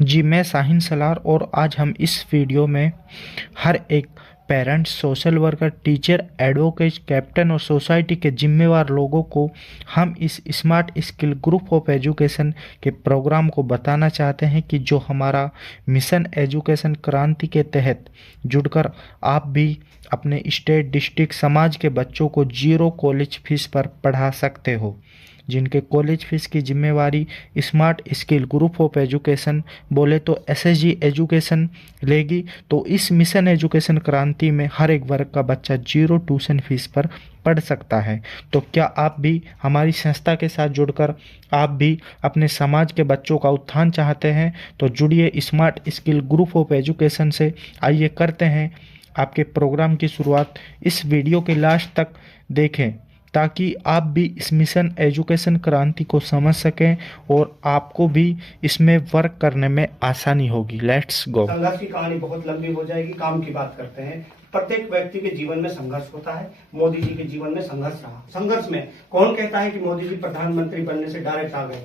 जी, मैं साहिन सलार और आज हम इस वीडियो में हर एक parents, social worker, teacher, advocate, captain और सोसाइटी के जिम्मेवार लोगों को हम इस smart skill group of education के प्रोग्राम को बताना चाहते हैं कि जो हमारा मिशन एजुकेशन क्रांति के तहत जुड़कर आप भी अपने स्टेट, डिस्ट्रिक्ट, समाज के बच्चों को जीरो कॉलेज फीस पर पढ़ा सकते हो, जिनके कॉलेज फीस की जिम्मेवारी smart skill group of education बोले तो एसएसजी एजुकेशन लेगी। तो इस मिशन एजुकेशन क्रांति में हर एक वर्ग का बच्चा जीरो ट्यूशन फीस पर पढ़ सकता है। तो क्या आप भी हमारी संस्था के साथ जुड़कर आप भी अपने समाज के बच्चों का उत्थान चाहते हैं? तो जुड़िए smart skill group of education से। आइए करते हैं आपके प्रोग्राम की शुरुआत। इस वीडियो के लास्ट तक देखें ताकि आप भी इस मिशन एजुकेशन क्रांति को समझ सकें और आपको भी इसमें वर्क करने में आसानी होगी। Let's go. संघर्ष की कहानी बहुत लंबी हो जाएगी। काम की बात करते हैं। प्रत्येक व्यक्ति के जीवन में संघर्ष होता है। मोदी जी के जीवन में संघर्ष रहा। संघर्ष में कौन कहता है कि मोदी जी प्रधानमंत्री बनने से डायरेक्ट आ गए,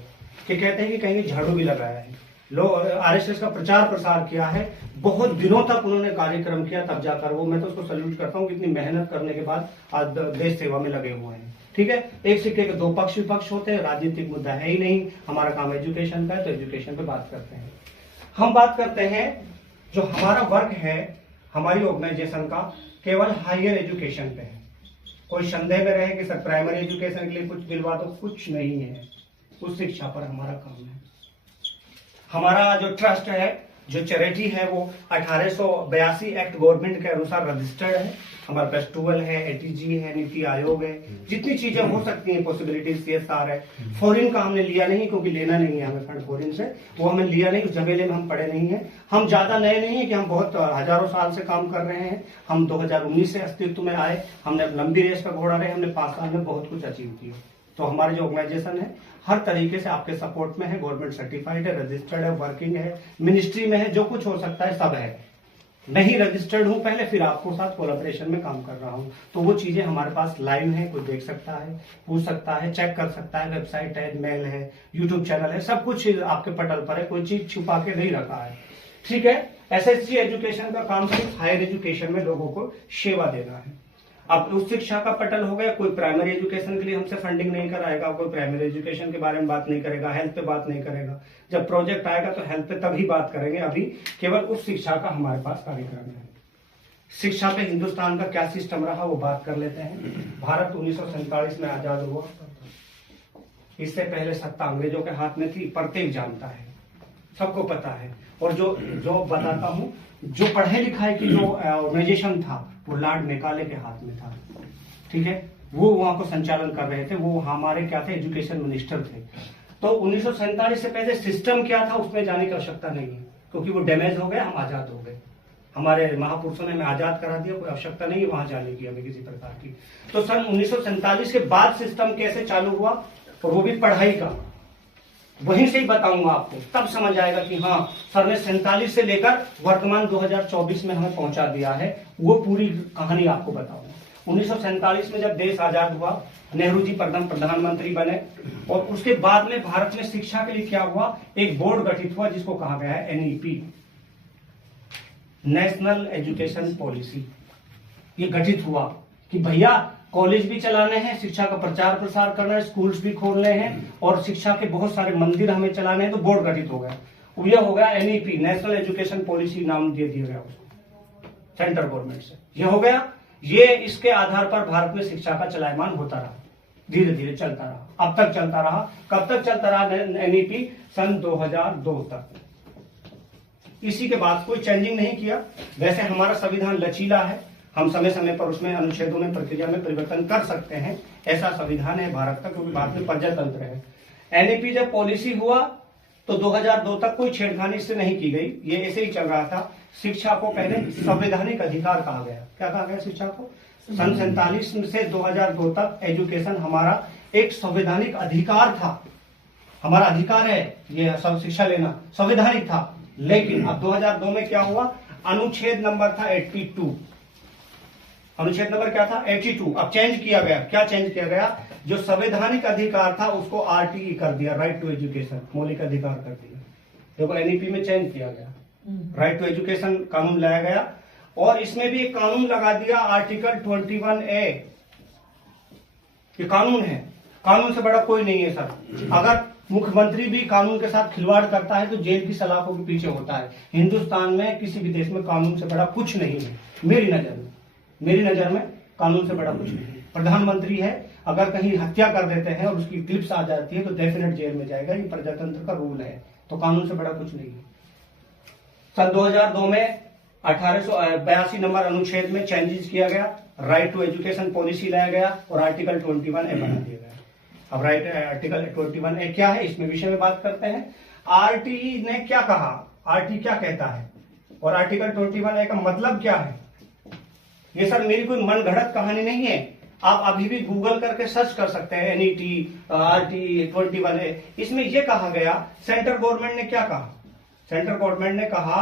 कि कहते हैं कि कहीं झाड़ू भी लगाया है। लोग आरएसएस का प्रचार प्रसार किया है, बहुत दिनों तक उन्होंने कार्यक्रम किया, तब जाकर वो, मैं तो उसको सल्यूट करता हूँ, इतनी मेहनत करने के बाद आज देश सेवा में लगे हुए हैं। ठीक है, एक सिक्के के दो पक्ष विपक्ष होते हैं। राजनीतिक मुद्दा है ही नहीं, हमारा काम एजुकेशन का है, तो एजुकेशन पे बात करते हैं। हम बात करते हैं जो हमारा वर्क है हमारी ऑर्गेनाइजेशन का, केवल हायर एजुकेशन पे है। कोई संदेह में रहे कि सर प्राइमरी एजुकेशन के लिए कुछ दिलवा दो, कुछ नहीं है। उस शिक्षा पर हमारा काम है। हमारा जो ट्रस्ट है, जो चैरिटी है, वो 1882 एक्ट गवर्नमेंट के अनुसार रजिस्टर्ड है। हमारे पास टूवेल है, एटीजी है, नीति आयोग है, जितनी चीजें हो सकती हैं पॉसिबिलिटी, सीएसआर है। फॉरेन का हमने लिया नहीं, क्योंकि लेना नहीं है हमें फंड फॉरेन से, वो हमें लिया नहीं, उस जमेले में हम पड़े नहीं है। हम ज्यादा नए नहीं है कि हम बहुत हजारों साल से काम कर रहे हैं। हम 2019 से अस्तित्व में आए। हमने लंबी रेस का घोड़ा रहे, हमने 5 साल में बहुत कुछ अचीव किया। तो हमारी जो ऑर्गेनाइजेशन है हर तरीके से आपके सपोर्ट में है, गवर्नमेंट सर्टिफाइड है, रजिस्टर्ड है, वर्किंग है, मिनिस्ट्री में है, जो कुछ हो सकता है सब है। नहीं रजिस्टर्ड हूं पहले, फिर आपको साथ कोलैबोरेशन में काम कर रहा हूं, तो वो चीजें हमारे पास लाइव है। कोई देख सकता है, पूछ सकता है, चेक कर सकता है। वेबसाइट है, मेल है, यूट्यूब चैनल है, सब कुछ आपके पटल पर है। कोई चीज छुपा के नहीं रखा है। ठीक है, एसएससी एजुकेशन का काम सिर्फ हायर एजुकेशन में लोगों को सेवा देना है। अब उच्च शिक्षा का पटल हो गया। कोई प्राइमरी एजुकेशन के लिए हमसे फंडिंग नहीं कराएगा, कोई प्राइमरी एजुकेशन के बारे में बात नहीं करेगा, हेल्थ पे बात नहीं करेगा। जब प्रोजेक्ट आएगा तो हेल्थ पे तभी बात करेंगे। अभी केवल उच्च शिक्षा का हमारे पास कार्यक्रम है। शिक्षा पे हिंदुस्तान का क्या सिस्टम रहा वो बात कर लेते हैं। भारत 1947 में आजाद हुआ। इससे पहले सत्ता अंग्रेजों के हाथ में थी, प्रत्येक जानता है, सबको पता है। और जो बताता हूं, जो पढ़े लिखाए की जो ऑर्गेनाइजेशन था वो लॉर्ड मेकाले के हाथ में था। ठीक है, वो वहां को संचालन कर रहे थे। वो हमारे क्या थे, एजुकेशन मिनिस्टर थे। तो 1947 से पहले सिस्टम क्या था उसमें जाने की आवश्यकता नहीं है, क्योंकि वो डैमेज हो गया, हम आजाद हो गए। हमारे महापुरुषों ने हमें आजाद करा दिया, कोई आवश्यकता नहीं है वहां जाने की हमें किसी प्रकार की। तो सन 1947 के बाद सिस्टम कैसे चालू हुआ, और वो भी पढ़ाई का, वहीं से ही बताऊंगा आपको, तब समझ आएगा कि हाँ सर ने 47 से लेकर वर्तमान 2024 में हमें पहुंचा दिया है। वो पूरी कहानी आपको बताऊंगा। 1947 में जब देश आजाद हुआ, नेहरू जी प्रधानमंत्री बने, और उसके बाद में भारत में शिक्षा के लिए क्या हुआ, एक बोर्ड गठित हुआ जिसको कहा गया है एनईपी, नेशनल एजुकेशन पॉलिसी। ये गठित हुआ कि भैया कॉलेज भी चलाने हैं, शिक्षा का प्रचार प्रसार करना है, स्कूल्स भी खोलने हैं, और शिक्षा के बहुत सारे मंदिर हमें चलाने हैं। तो बोर्ड गठित हो गया। यह हो गया एनईपी, नेशनल एजुकेशन पॉलिसी नाम दे दिया गया उसको सेंट्रल गवर्नमेंट से। यह हो गया। ये इसके आधार पर भारत में शिक्षा का चलायमान होता रहा, धीरे धीरे चलता रहा। अब तक चलता रहा। कब तक चलता रहा एनईपी? सन 2002 तक। इसी के बाद कोई चेंजिंग नहीं किया। वैसे हमारा संविधान लचीला है, हम समय समय पर उसमें अनुच्छेदों में, प्रक्रिया में परिवर्तन कर सकते हैं। ऐसा संविधान है भारत का, क्योंकि भारत में प्रजातंत्र है। एनईपी जब पॉलिसी हुआ तो 2002 तक कोई छेड़खानी इससे नहीं की गई, ये ऐसे ही चल रहा था। शिक्षा को पहले संवैधानिक अधिकार कहा गया। क्या कहा गया शिक्षा को? सन 47 से 2002 तक एजुकेशन हमारा एक संवैधानिक अधिकार था। हमारा अधिकार है ये सब शिक्षा लेना, संवैधानिक था। लेकिन अब 2002 में क्या हुआ, अनुच्छेद नंबर था 82। अनुच्छेद नंबर क्या था? 82। अब चेंज किया गया। क्या चेंज किया गया? जो संवैधानिक अधिकार था उसको आरटीई कर दिया, राइट टू एजुकेशन, मौलिक अधिकार कर दिया। देखो एनईपी में चयन किया गया, राइट टू एजुकेशन कानून लाया गया, और इसमें भी एक कानून लगा दिया आर्टिकल 21A। ये कानून है, कानून से बड़ा कोई नहीं है सर। अगर मुख्यमंत्री भी कानून के साथ खिलवाड़ करता है तो जेल की सलाखों के पीछे होता है। हिंदुस्तान में किसी भी देश में कानून से बड़ा कुछ नहीं है, मेरी नजर में कानून से बड़ा कुछ नहीं है। प्रधानमंत्री है, अगर कहीं हत्या कर देते हैं और उसकी क्लिप्स आ जाती है तो डेफिनेट जेल में जाएगा, ये प्रजातंत्र का रूल है। तो कानून से बड़ा कुछ नहीं है। सन 2002 में 1882 नंबर अनुच्छेद में चेंजेस किया गया, राइट टू एजुकेशन पॉलिसी लाया गया और आर्टिकल 21A बना दिया गया। अब राइट आर्टिकल 21A क्या है, इसमें विषय में बात करते हैं। आरटी ने क्या कहा, आरटी क्या कहता है और आर्टिकल 21A का मतलब क्या है। ये सर मेरी कोई मन घड़त कहानी नहीं है, आप अभी भी गूगल करके सर्च कर सकते हैं, एनईटी आरटी 21A। इसमें यह कहा गया, सेंट्रल गवर्नमेंट ने क्या कहा, सेंट्रल गवर्नमेंट ने कहा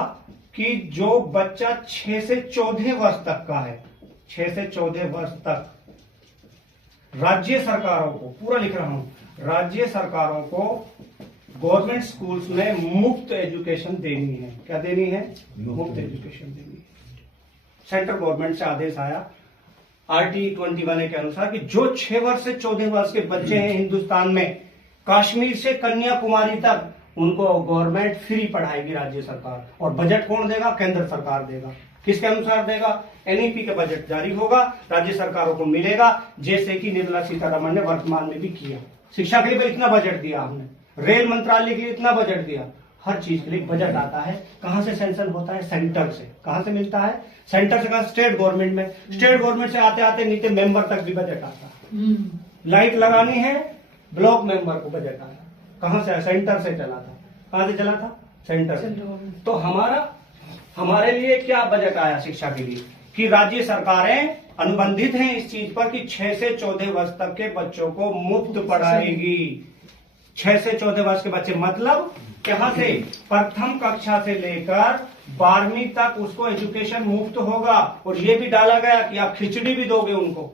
कि जो बच्चा 6 से 14 वर्ष तक का है, 6 से 14 वर्ष तक, राज्य सरकारों को, पूरा लिख रहा हूं, राज्य सरकारों को गवर्नमेंट स्कूल्स में मुफ्त एजुकेशन देनी है। क्या देनी है, मुफ्त एजुकेशन देनी है। सेंट्रल गवर्नमेंट से आदेश आया आरटी 21A के अनुसार कि जो 6 वर्ष से 14 वर्ष के बच्चे हैं हिंदुस्तान में, कश्मीर से कन्याकुमारी तक, उनको गवर्नमेंट फ्री पढ़ाएगी राज्य सरकार। और बजट कौन देगा, केंद्र सरकार देगा। किसके अनुसार देगा, एनईपी का बजट जारी होगा, राज्य सरकारों को मिलेगा, जैसे कि निर्मला सीतारमण ने वर्तमान में भी किया। शिक्षा के लिए इतना बजट दिया हमने, रेल मंत्रालय के लिए इतना बजट दिया, हर चीज के लिए बजट आता है। कहां से सैंक्शन होता है, सेंटर से। कहां से मिलता है, सेंटर से। कहा स्टेट गवर्नमेंट में, स्टेट गवर्नमेंट से आते आते नीचे मेंबर तक भी बजट आता है। लाइट लगानी है, ब्लॉक मेंबर को बजट आया, कहां से, सेंटर से चला था। कहां से चला था, सेंटर से। तो हमारे लिए क्या बजट आया शिक्षा के लिए, कि राज्य सरकारें अनुबंधित हैं इस चीज पर कि 6 से 14 वर्ष तक के बच्चों को मुफ्त पढ़ाएगी। 6 से 14 वर्ष के बच्चे, मतलब यहाँ से प्रथम कक्षा से लेकर 12वीं तक उसको एजुकेशन मुफ्त होगा। और ये भी डाला गया कि आप खिचड़ी भी दोगे उनको,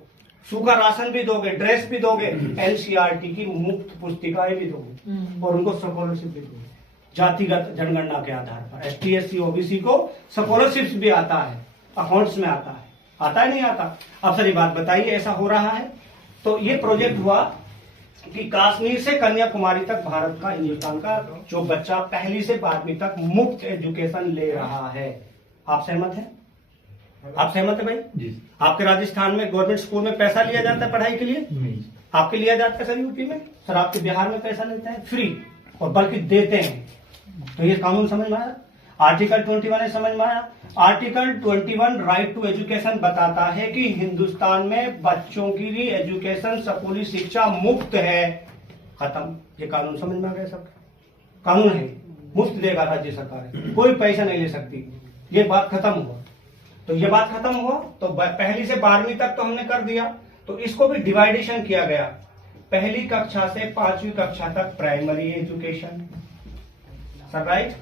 सूखा राशन भी दोगे, ड्रेस भी दोगे, एनसीईआरटी की मुफ्त पुस्तिकाएं भी दोगे, और उनको स्कॉलरशिप भी दोगे जातिगत जनगणना के आधार पर। एसटी एससी ओबीसी को स्कॉलरशिप भी आता है, अकाउंट्स में आता है नहीं आता। अब सर ये बात बताइए, ऐसा हो रहा है। तो ये प्रोजेक्ट हुआ कि कश्मीर से कन्याकुमारी तक भारत का, हिंदुस्तान का जो बच्चा 1ली से 12वीं तक मुफ्त एजुकेशन ले रहा है। आप सहमत हैं, आप सहमत है भाई जी? आपके राजस्थान में गवर्नमेंट स्कूल में पैसा लिया जाता है पढ़ाई के लिए? नहीं। आपके लिया जाता है सर यूपी में? सर आपके बिहार में पैसा लेते हैं फ्री, और बल्कि देते हैं। तो ये कानून समझ में आया, आर्टिकल 21 समझ में आया। आर्टिकल 21 राइट टू एजुकेशन बताता है कि हिंदुस्तान में बच्चों की भी एजुकेशन, स्कूली शिक्षा मुफ्त है। खत्म। ये कानून समझ में आ गया सब, कानून है, मुफ्त देगा राज्य सरकार, कोई पैसा नहीं ले सकती। ये बात खत्म हुआ। तो ये बात खत्म हुआ तो 1ली से 12वीं तक तो हमने कर दिया। तो इसको भी डिवाइडेशन किया गया, 1ली कक्षा से 5वीं कक्षा तक प्राइमरी एजुकेशन, सर राइट।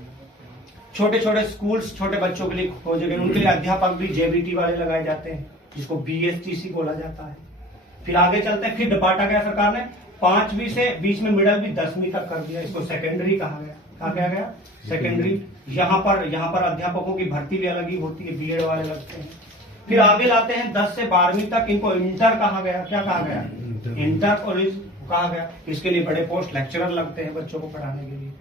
छोटे छोटे स्कूल्स छोटे बच्चों के लिए खोजे गए, उनके लिए अध्यापक भी जेबीटी वाले लगाए जाते हैं, जिसको बीएसटीसी बोला जाता है। फिर आगे चलते हैं, फिर बांटा गया सरकार ने 5वीं से बीच में मिडिल भी 10वीं तक कर दिया, इसको सेकेंडरी कहा गया। कहा गया सेकेंडरी। यहाँ पर अध्यापकों की भर्ती भी अलग ही होती है, बीएड वाले लगते हैं। फिर आगे लाते हैं 10 से 12वीं तक, इनको इंटर कहा गया। क्या कहा गया, इंटर कॉलेज कहा गया। इसके लिए बड़े पोस्ट लेक्चरर लगते हैं बच्चों को पढ़ाने के लिए।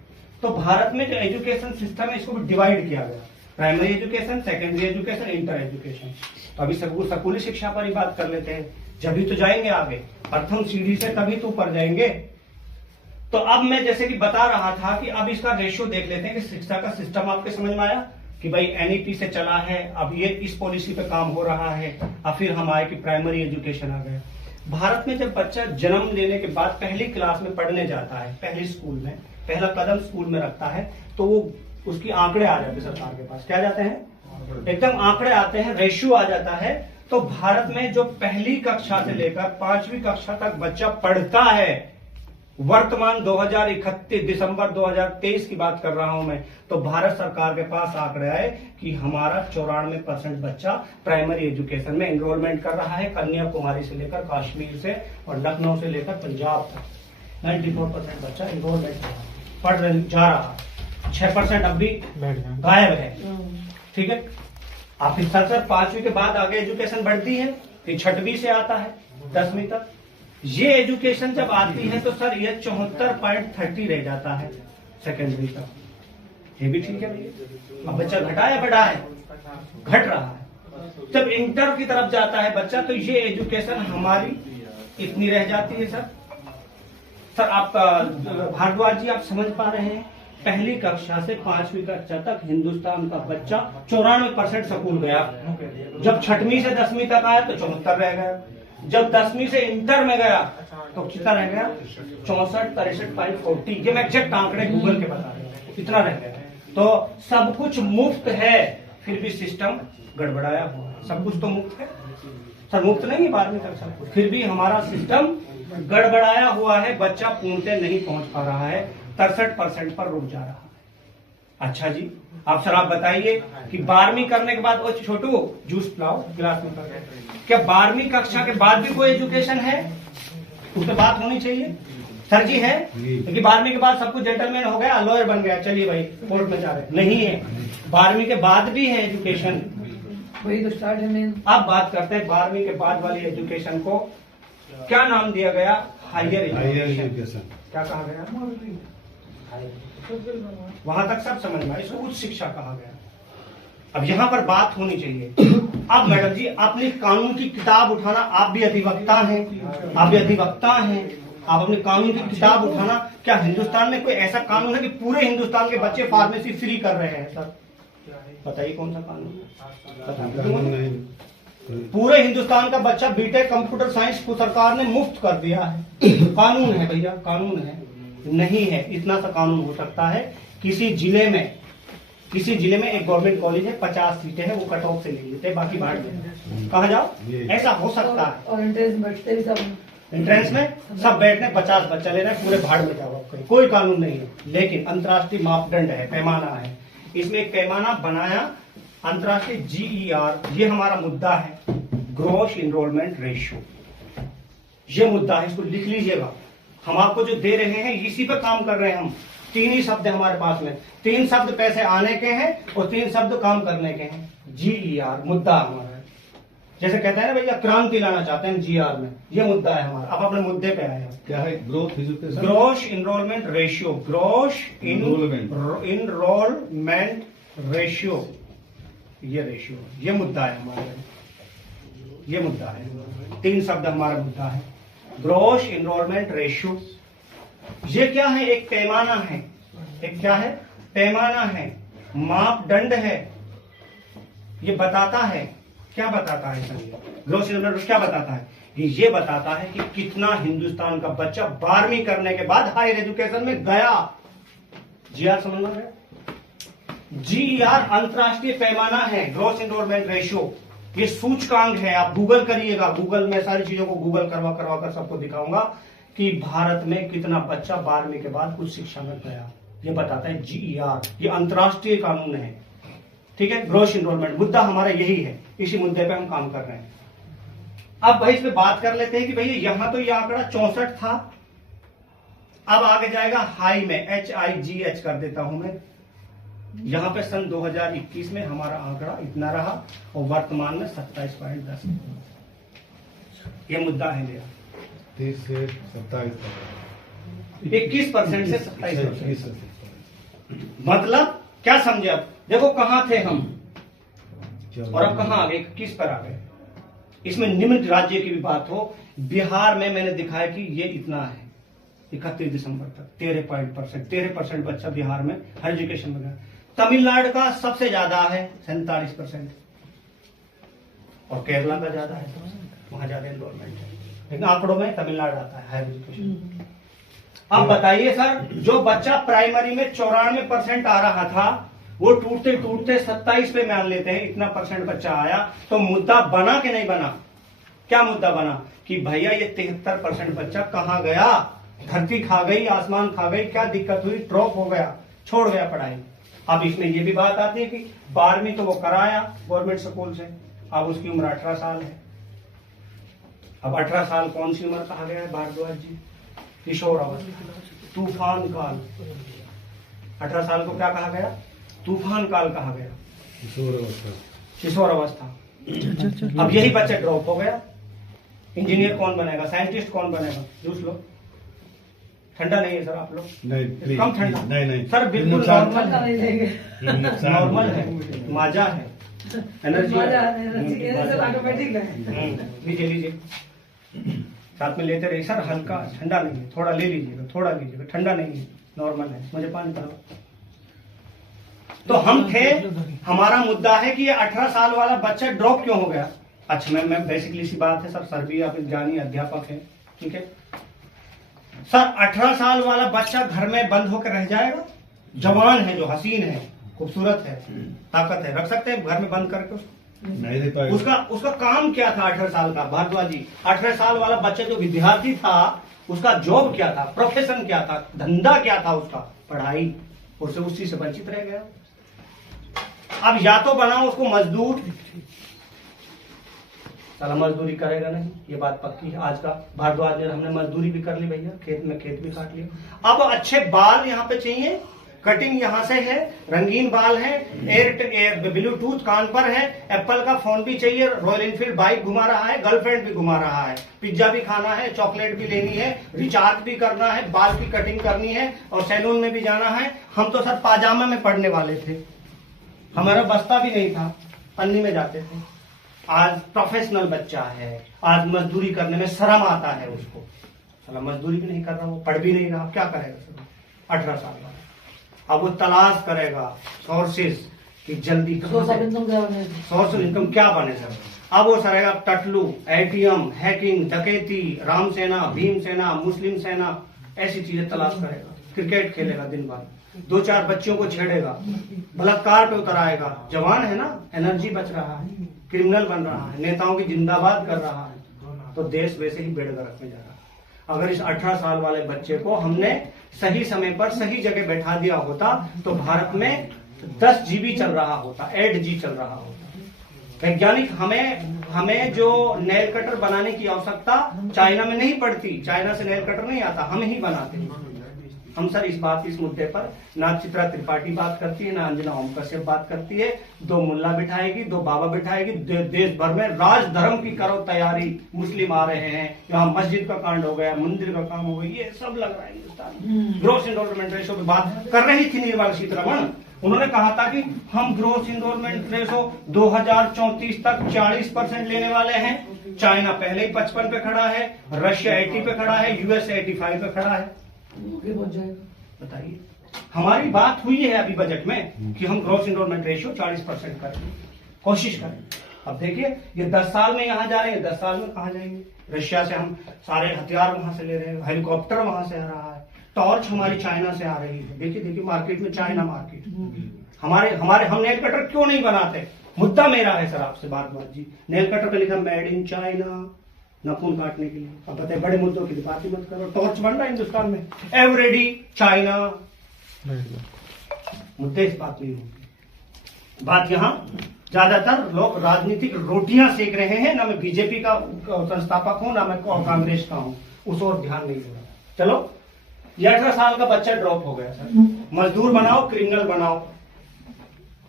तो भारत में जो एजुकेशन सिस्टम है इसको भी डिवाइड किया गया, primary education, secondary education, inter education. तो अभी स्कूली शिक्षा पर ही बात कर लेते हैं, जब भी तो जाएंगे आगे, प्रथम सीढ़ी से तभी तो ऊपर जाएंगे। तो अब मैं जैसे कि बता रहा था कि अब इसका रेशियो देख लेते हैं कि शिक्षा का सिस्टम आपके समझ में आया कि भाई एनईपी से चला है, अब ये इस पॉलिसी पे काम हो रहा है। अब फिर हम आए कि प्राइमरी एजुकेशन आ गया। भारत में जब बच्चा जन्म लेने के बाद 1ली क्लास में पढ़ने जाता है, 1ली स्कूल में, पहला कदम स्कूल में रखता है, तो वो उसकी आंकड़े आ जाते हैं सरकार के पास। क्या जाते हैं, एकदम आंकड़े आते हैं, रेशियो आ जाता है। तो भारत में जो 1ली कक्षा से लेकर 5वीं कक्षा तक बच्चा पढ़ता है, वर्तमान 2031 दिसंबर 2023 की बात कर रहा हूं मैं, तो भारत सरकार के पास आंकड़े आए कि हमारा 94% बच्चा प्राइमरी एजुकेशन में एनरोलमेंट कर रहा है, कन्याकुमारी से लेकर कश्मीर से और लखनऊ से लेकर पंजाब तक 94% बच्चा एनरोलमेंट पढ़ जा रहा। 6% अब भी गायब है। ठीक है, आप फिर सर 5वीं के बाद आगे एजुकेशन बढ़ती है, फिर 6वीं से आता है 10वीं तक। ये एजुकेशन जब आती है तो सर ये 74.30 रह जाता है सेकेंडरी तक। ये भी ठीक है भैया। अब बच्चा घटा है बढ़ा है, घट रहा है। जब इंटर की तरफ जाता है बच्चा तो ये एजुकेशन हमारी इतनी रह जाती है सर आप भारद्वाज जी आप समझ पा रहे हैं, पहली कक्षा से 5वीं कक्षा तक हिंदुस्तान का बच्चा 94% स्कूल गया। जब 6वीं से 10वीं तक आया तो 74 रह गया। जब 10वीं से इंटर में गया तो कितना रह गया? 64, 63.40। ये मैं एग्जैक्ट आंकड़े गूगल के बता रहा हूँ, इतना रह गया। तो सब कुछ मुफ्त है, फिर भी सिस्टम गड़बड़ाया हुआ है। सब कुछ तो मुफ्त है सर, मुफ्त नहीं है 12वीं तक सब कुछ, फिर भी हमारा सिस्टम गड़बड़ाया हुआ है। बच्चा पूर्णतः नहीं पहुंच पा रहा है, 63% पर रुक जा रहा है। अच्छा जी, आप सर आप बताइए कि 12वीं करने के बाद, वो छोटू जूस पिलाओ गिलास में कर, क्या 12वीं कक्षा के बाद भी कोई एजुकेशन है? उस पर बात होनी चाहिए सर जी। है क्योंकि 12वीं के बाद सब कुछ जेंटलमैन हो गया, लॉयर बन गया, चलिए भाई कोर्ट में जा रहे, नहीं है। 12वीं के बाद भी है एजुकेशन, वही तो स्टार्ट है मेन। अब बात करते हैं 12वीं के बाद वाली एजुकेशन को क्या नाम दिया गया? Higher education. क्या कहा गया? वहां तक सब समझ में आया, इसको उच्च शिक्षा कहा गया। अब यहाँ पर बात होनी चाहिए। अब मैडम जी अपनी कानून की किताब उठाना, आप भी अधिवक्ता हैं, आप अपनी कानून की किताब उठाना। क्या हिंदुस्तान में कोई ऐसा कानून है कि पूरे हिंदुस्तान के बच्चे फार्मेसी फ्री कर रहे हैं सर? बताइए कौन सा कानून? पूरे हिंदुस्तान का बच्चा बीटेक कंप्यूटर साइंस को सरकार ने मुफ्त कर दिया है। कानून है भैया, कानून है। नहीं है, इतना सा कानून हो सकता है किसी जिले में एक गवर्नमेंट कॉलेज है, 50 सीटें हैं, वो कट ऑफ से ले लेते, बाकी बांट देते, कहा जाओ, ऐसा हो सकता है। और एंट्रेंस में सब बैठने 50 बच्चा ले रहे हैं, पूरे भाड़ में जाओ, कोई कानून नहीं है। लेकिन अंतर्राष्ट्रीय मापदंड है, पैमाना है। इसमें एक पैमाना बनाया अंतर्राष्ट्रीय GER, ये हमारा मुद्दा है, ग्रॉस इनरोलमेंट रेशियो। ये मुद्दा है, इसको लिख लीजिएगा। हम आपको जो दे रहे हैं इसी पे काम कर रहे हैं हम। 3 ही शब्द है हमारे पास में, 3 शब्द पैसे आने के हैं और 3 शब्द काम करने के हैं। GER मुद्दा हमारा है। जैसे कहते हैं ना भैया क्रांति लाना चाहते हैं GR में, ये मुद्दा है हमारा। अब अपने मुद्दे पे आए हैं। क्या है? Growth education, gross enrolment ratio, gross enrolment ratio, ये रेशियो, ये मुद्दा है हमारा, ये मुद्दा है। 3 शब्द हमारा मुद्दा है, ग्रॉस इनरोलमेंट रेशियो। ये क्या है? एक पैमाना है। एक क्या है? पैमाना है, मापदंड है। ये बताता है, क्या बताता है सर? ग्रॉस इनरोलमेंट रेशियो क्या बताता है? ये बताता है कि कितना हिंदुस्तान का बच्चा 12वीं करने के बाद हायर एजुकेशन में गया। GR समझ में गया? GER अंतरराष्ट्रीय पैमाना है, ग्रॉस इनरोलमेंट रेशियो। ये सूचकांक है, आप गूगल करिएगा, गूगल में सारी चीजों को गूगल करवा कर सबको दिखाऊंगा कि भारत में कितना बच्चा 12वीं के बाद उच्च शिक्षा में गया। ये बताता है GER, ये अंतरराष्ट्रीय कानून है। ठीक है, ग्रॉस इनरोलमेंट मुद्दा हमारा यही है, इसी मुद्दे पे हम काम कर रहे हैं। अब भाई इस पे बात कर लेते हैं कि भैया यहां तो ये आंकड़ा 64 था, अब आगे जाएगा हाई में, HIGH कर देता हूं मैं। यहां पे सन 2021 में हमारा आंकड़ा इतना रहा और वर्तमान में 27.10। ये मुद्दा है मेरा। 30 से 27 21% से 27%। मतलब क्या समझे? अब देखो कहां थे हम और अब कहां आ गए, 21 पर आ गए। इसमें निम्न राज्य की भी बात हो, बिहार में मैंने दिखाया कि ये इतना है 31 दिसंबर तक 13% बच्चा बिहार में हायर एजुकेशन में गया। तमिलनाडु का सबसे ज्यादा है 47% और केरला का ज्यादा है, वहां ज्यादा एनरोलमेंट है, लेकिन आंकड़ों में तमिलनाडु आता है हायर एजुकेशन। अब बताइए सर, जो बच्चा प्राइमरी में 94% आ रहा था वो टूटते टूटते 27 पे मान लेते हैं, इतना परसेंट बच्चा आया, तो मुद्दा बना कि नहीं बना? क्या मुद्दा बना कि भैया ये 73% बच्चा कहां गया? धरती खा गई, आसमान खा गई, क्या दिक्कत हुई? ड्रॉप हो गया, छोड़ गया पढ़ाई। अब इसमें ये भी बात आती है कि 12वीं तो वो कराया गवर्नमेंट स्कूल से, अब उसकी उम्र 18 साल है। अब 18 साल कौन सी उम्र कहा गया है भारद्वाज जी? किशोर अवस्था, तूफान काल। 18 साल को क्या कहा गया? तूफान काल कहा गया, किशोर अवस्था। किशोर अवस्था। अब यही बच्चा ड्रॉप हो गया, इंजीनियर कौन बनेगा, साइंटिस्ट कौन बनेगा? जूस लो, ठंडा नहीं है सर आप लोग? नहीं कम ठंडा नहीं सर, बिल्कुल नॉर्मल है, नुकसान नॉर्मल है, माजा है, एनर्जी ऑटोमेटिक है। लीजिए लीजिए, साथ में लेते रहिए सर। हल्का ठंडा नहीं है, थोड़ा ले लीजिएगा, थोड़ा लीजिएगा, ठंडा नहीं है, नॉर्मल है। मुझे पानी पिलाओ। तो हम थे, हमारा मुद्दा है कि ये 18 साल वाला बच्चा ड्रॉप क्यों हो गया। अच्छा, मैं बेसिकली सी बात है सर भी आप जानिए, अध्यापक है, ठीक है सर। 18 साल वाला बच्चा घर में बंद होकर रह जाएगा? जवान है, जो हसीन है, खूबसूरत है, ताकत है, रख सकते हैं घर में बंद करके उसको? नहीं दे पाएगा। उसका काम क्या था 18 साल का? भारद्वाज जी, 18 साल वाला बच्चा जो विद्यार्थी था, उसका जॉब क्या था, प्रोफेशन क्या था, धंधा क्या था उसका? पढ़ाई। उससे उसी से वंचित रह गया। अब या तो बनाओ उसको मजदूर, साला मजदूरी करेगा नहीं, ये बात पक्की है। आज का भारद्वाज ने, हमने मजदूरी भी कर ली भैया, खेत में खेत भी काट लिया। अब अच्छे बाल यहाँ पे चाहिए, कटिंग यहाँ से है, रंगीन बाल है, एयर ब्लूटूथ कान पर है, एप्पल का फोन भी चाहिए, रॉयल एनफील्ड बाइक घुमा रहा है, गर्लफ्रेंड भी घुमा रहा है, पिज्जा भी खाना है, चॉकलेट भी लेनी है, रिचार्ज भी करना है, बाल की कटिंग करनी है और सैलून में भी जाना है। हम तो सर पाजामा में पढ़ने वाले थे, हमारा बस्ता भी नहीं था, पन्नी में जाते थे। आज प्रोफेशनल बच्चा है, आज मजदूरी करने में शर्म आता है उसको। साला मजदूरी भी नहीं कर रहा, वो पढ़ भी नहीं रहा, क्या करेगा सर 18 साल का? अब वो तलाश करेगा सोर्सेस कि जल्दी सोर्स ऑफ इनकम क्या बने सर। अब वो सरेगा टटलू, एटीएम, हैकिंग, डकैती, राम सेना, भीम सेना, मुस्लिम सेना, ऐसी चीजें तलाश करेगा। क्रिकेट खेलेगा दिन भर, 2-4 बच्चों को छेड़ेगा, बलात्कार पे उतर आएगा। जवान है ना, एनर्जी बच रहा है, क्रिमिनल बन रहा है, नेताओं की जिंदाबाद कर रहा है, तो देश वैसे ही बेड़गरक में जा रहा है। अगर इस 18 साल वाले बच्चे को हमने सही समय पर सही जगह बैठा दिया होता तो भारत में 10 GB चल रहा होता, 8G चल रहा होता। वैज्ञानिक हमें जो नेल कटर बनाने की आवश्यकता चाइना में नहीं पड़ती, चाइना से नेल कटर नहीं आता, हम ही बनाते हैं। हम सर इस मुद्दे पर ना चित्रा त्रिपाठी बात करती है, ना अंजना ओम कश्यप बात करती है। 2 मुल्ला बिठाएगी, 2 बाबा बिठाएगी, देश भर में राज धर्म की करो तैयारी, मुस्लिम आ रहे हैं, यहाँ मस्जिद का कांड हो गया, मंदिर का काम हो गया, ये सब लग रहा है हिंदुस्तान। ग्रोस एनरोलमेंट रेशो की बात कर रही थी निर्मला सीतारमण, उन्होंने कहा था कि हम ग्रोस एनरोलमेंट रेशो 2034 तक 40% लेने वाले हैं। चाइना पहले ही 55 पे खड़ा है, रशिया 80 पे खड़ा है, यूएस 85 पे खड़ा है। बताइए, हमारी बात हुई है अभी बजट में कि हम ग्रोस एनरोलमेंट रेशियो 40% करें, कोशिश करें। अब देखिए ये 10 साल में यहाँ जा रहे हैं, 10 साल में कहाँ जाएंगे? रशिया से हम सारे हथियार वहां से ले रहे हैं, हेलीकॉप्टर वहां से आ रहा है, टॉर्च हमारी चाइना से आ रही है। देखिए मार्केट में चाइना मार्केट। हमारे हम नेल कटर क्यों नहीं बनाते? मुद्दा मेरा है सर आपसे भारद्वाज जी, नेल कटर पे लिखा मेड इन चाइना, नाखून काटने के लिए। अब बताए बड़े मुद्दों की बात ही मत करो, टॉर्च बन रहा है हिंदुस्तान में, एवरेडी चाइना, मुद्दे इस बात नहीं होगी। बात यहाँ ज्यादातर लोग राजनीतिक रोटियां सेक रहे हैं, ना मैं बीजेपी का संस्थापक हूं, ना मैं कांग्रेस का हूं, उस ओर ध्यान नहीं दे रहा। चलो, ये 18 साल का बच्चा ड्रॉप हो गया सर, मजदूर बनाओ, क्रिमिनल बनाओ,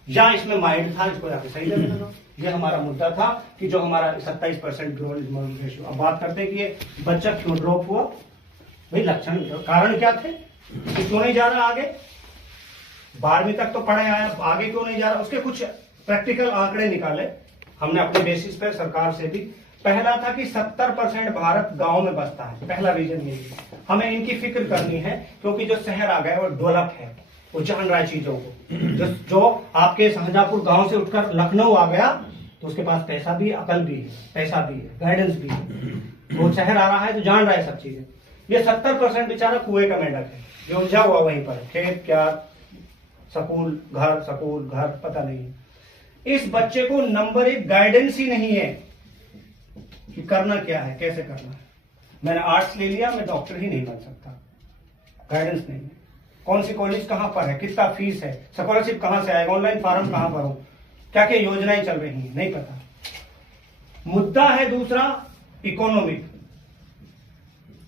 या इसमें माइंड था, इसको जाके सही जगह लगाओ। ये हमारा मुद्दा था कि जो हमारा 27% ग्रोथ रेशियो। अब बात करते हैं कि ये बच्चा क्यों ड्रॉप हुआ। भाई लक्षण, कारण क्या थे, क्यों नहीं जा रहा आगे? 12वीं तक तो पढ़े आया, आगे क्यों नहीं जा रहा? उसके कुछ प्रैक्टिकल आंकड़े निकाले हमने अपने बेसिस पे सरकार से भी। पहला था कि 70% भारत गांव में बसता है, पहला रीजन यही है। हमें इनकी फिक्र करनी है, क्योंकि जो शहर आ गए वो डेवलप है, वो जान रहा है चीजों को। जो आपके शाहजहांपुर गांव से उठकर लखनऊ आ गया तो उसके पास पैसा भी, अकल भी है, पैसा भी है, गाइडेंस भी है, वो शहर आ रहा है तो जान रहा है सब चीजें। ये 70% बेचारा कुएं का मेंढक है, जो उलझा हुआ वहीं पर, खेत क्या, स्कूल घर पता नहीं। इस बच्चे को नंबर 1 गाइडेंस ही नहीं है कि करना क्या है, कैसे करना है। मैंने आर्ट्स ले लिया, मैं डॉक्टर ही नहीं बन सकता, गाइडेंस नहीं है। कौन सी कॉलेज कहां पर है, कितना फीस है, स्कॉलरशिप कहां से आएगा, ऑनलाइन फॉर्म कहां भरूं, क्या क्या योजनाएं चल रही हैं, नहीं पता। मुद्दा है दूसरा इकोनॉमिक,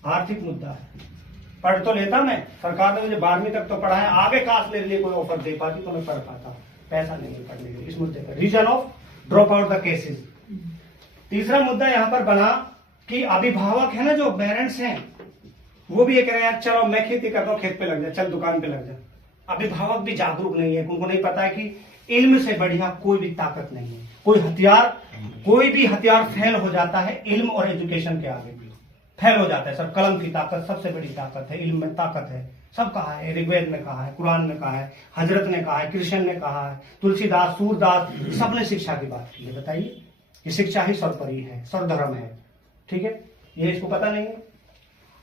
आर्थिक मुद्दा है। पढ़ तो लेता मैं, सरकार ने मुझे 12वीं तक तो पढ़ाया, आगे कास्ट लेने के लिए कोई ऑफर दे पाती तो मैं पढ़ पाता, पैसा नहीं है पढ़ने के लिए। इस मुद्दे पर reason of drop out the cases. तीसरा मुद्दा यहाँ पर बना कि अभिभावक है ना, जो पेरेंट्स हैं, वो भी ये कह रहे हैं चलो मैं खेती करता हूँ, खेत पे लग जा, चल दुकान पे लग जा। अभिभावक भी जागरूक नहीं है, उनको नहीं पता है कि इल्म से बढ़िया कोई भी ताकत नहीं है। कोई भी हथियार फेल हो जाता है इल्म और एजुकेशन के आगे भी फेल हो जाता है सर। कलम की ताकत सबसे बड़ी ताकत है, इल्म में ताकत है, सब कहा है, ऋग्वेद में कहा है, कुरान में कहा है, हजरत ने कहा है, कृष्ण ने कहा है, तुलसीदास, सूरदास, सबने शिक्षा की बात की है। बताइए, ये शिक्षा ही सर्वोपरि है, सर्वधर्म है, ठीक है, ये इसको पता नहीं है।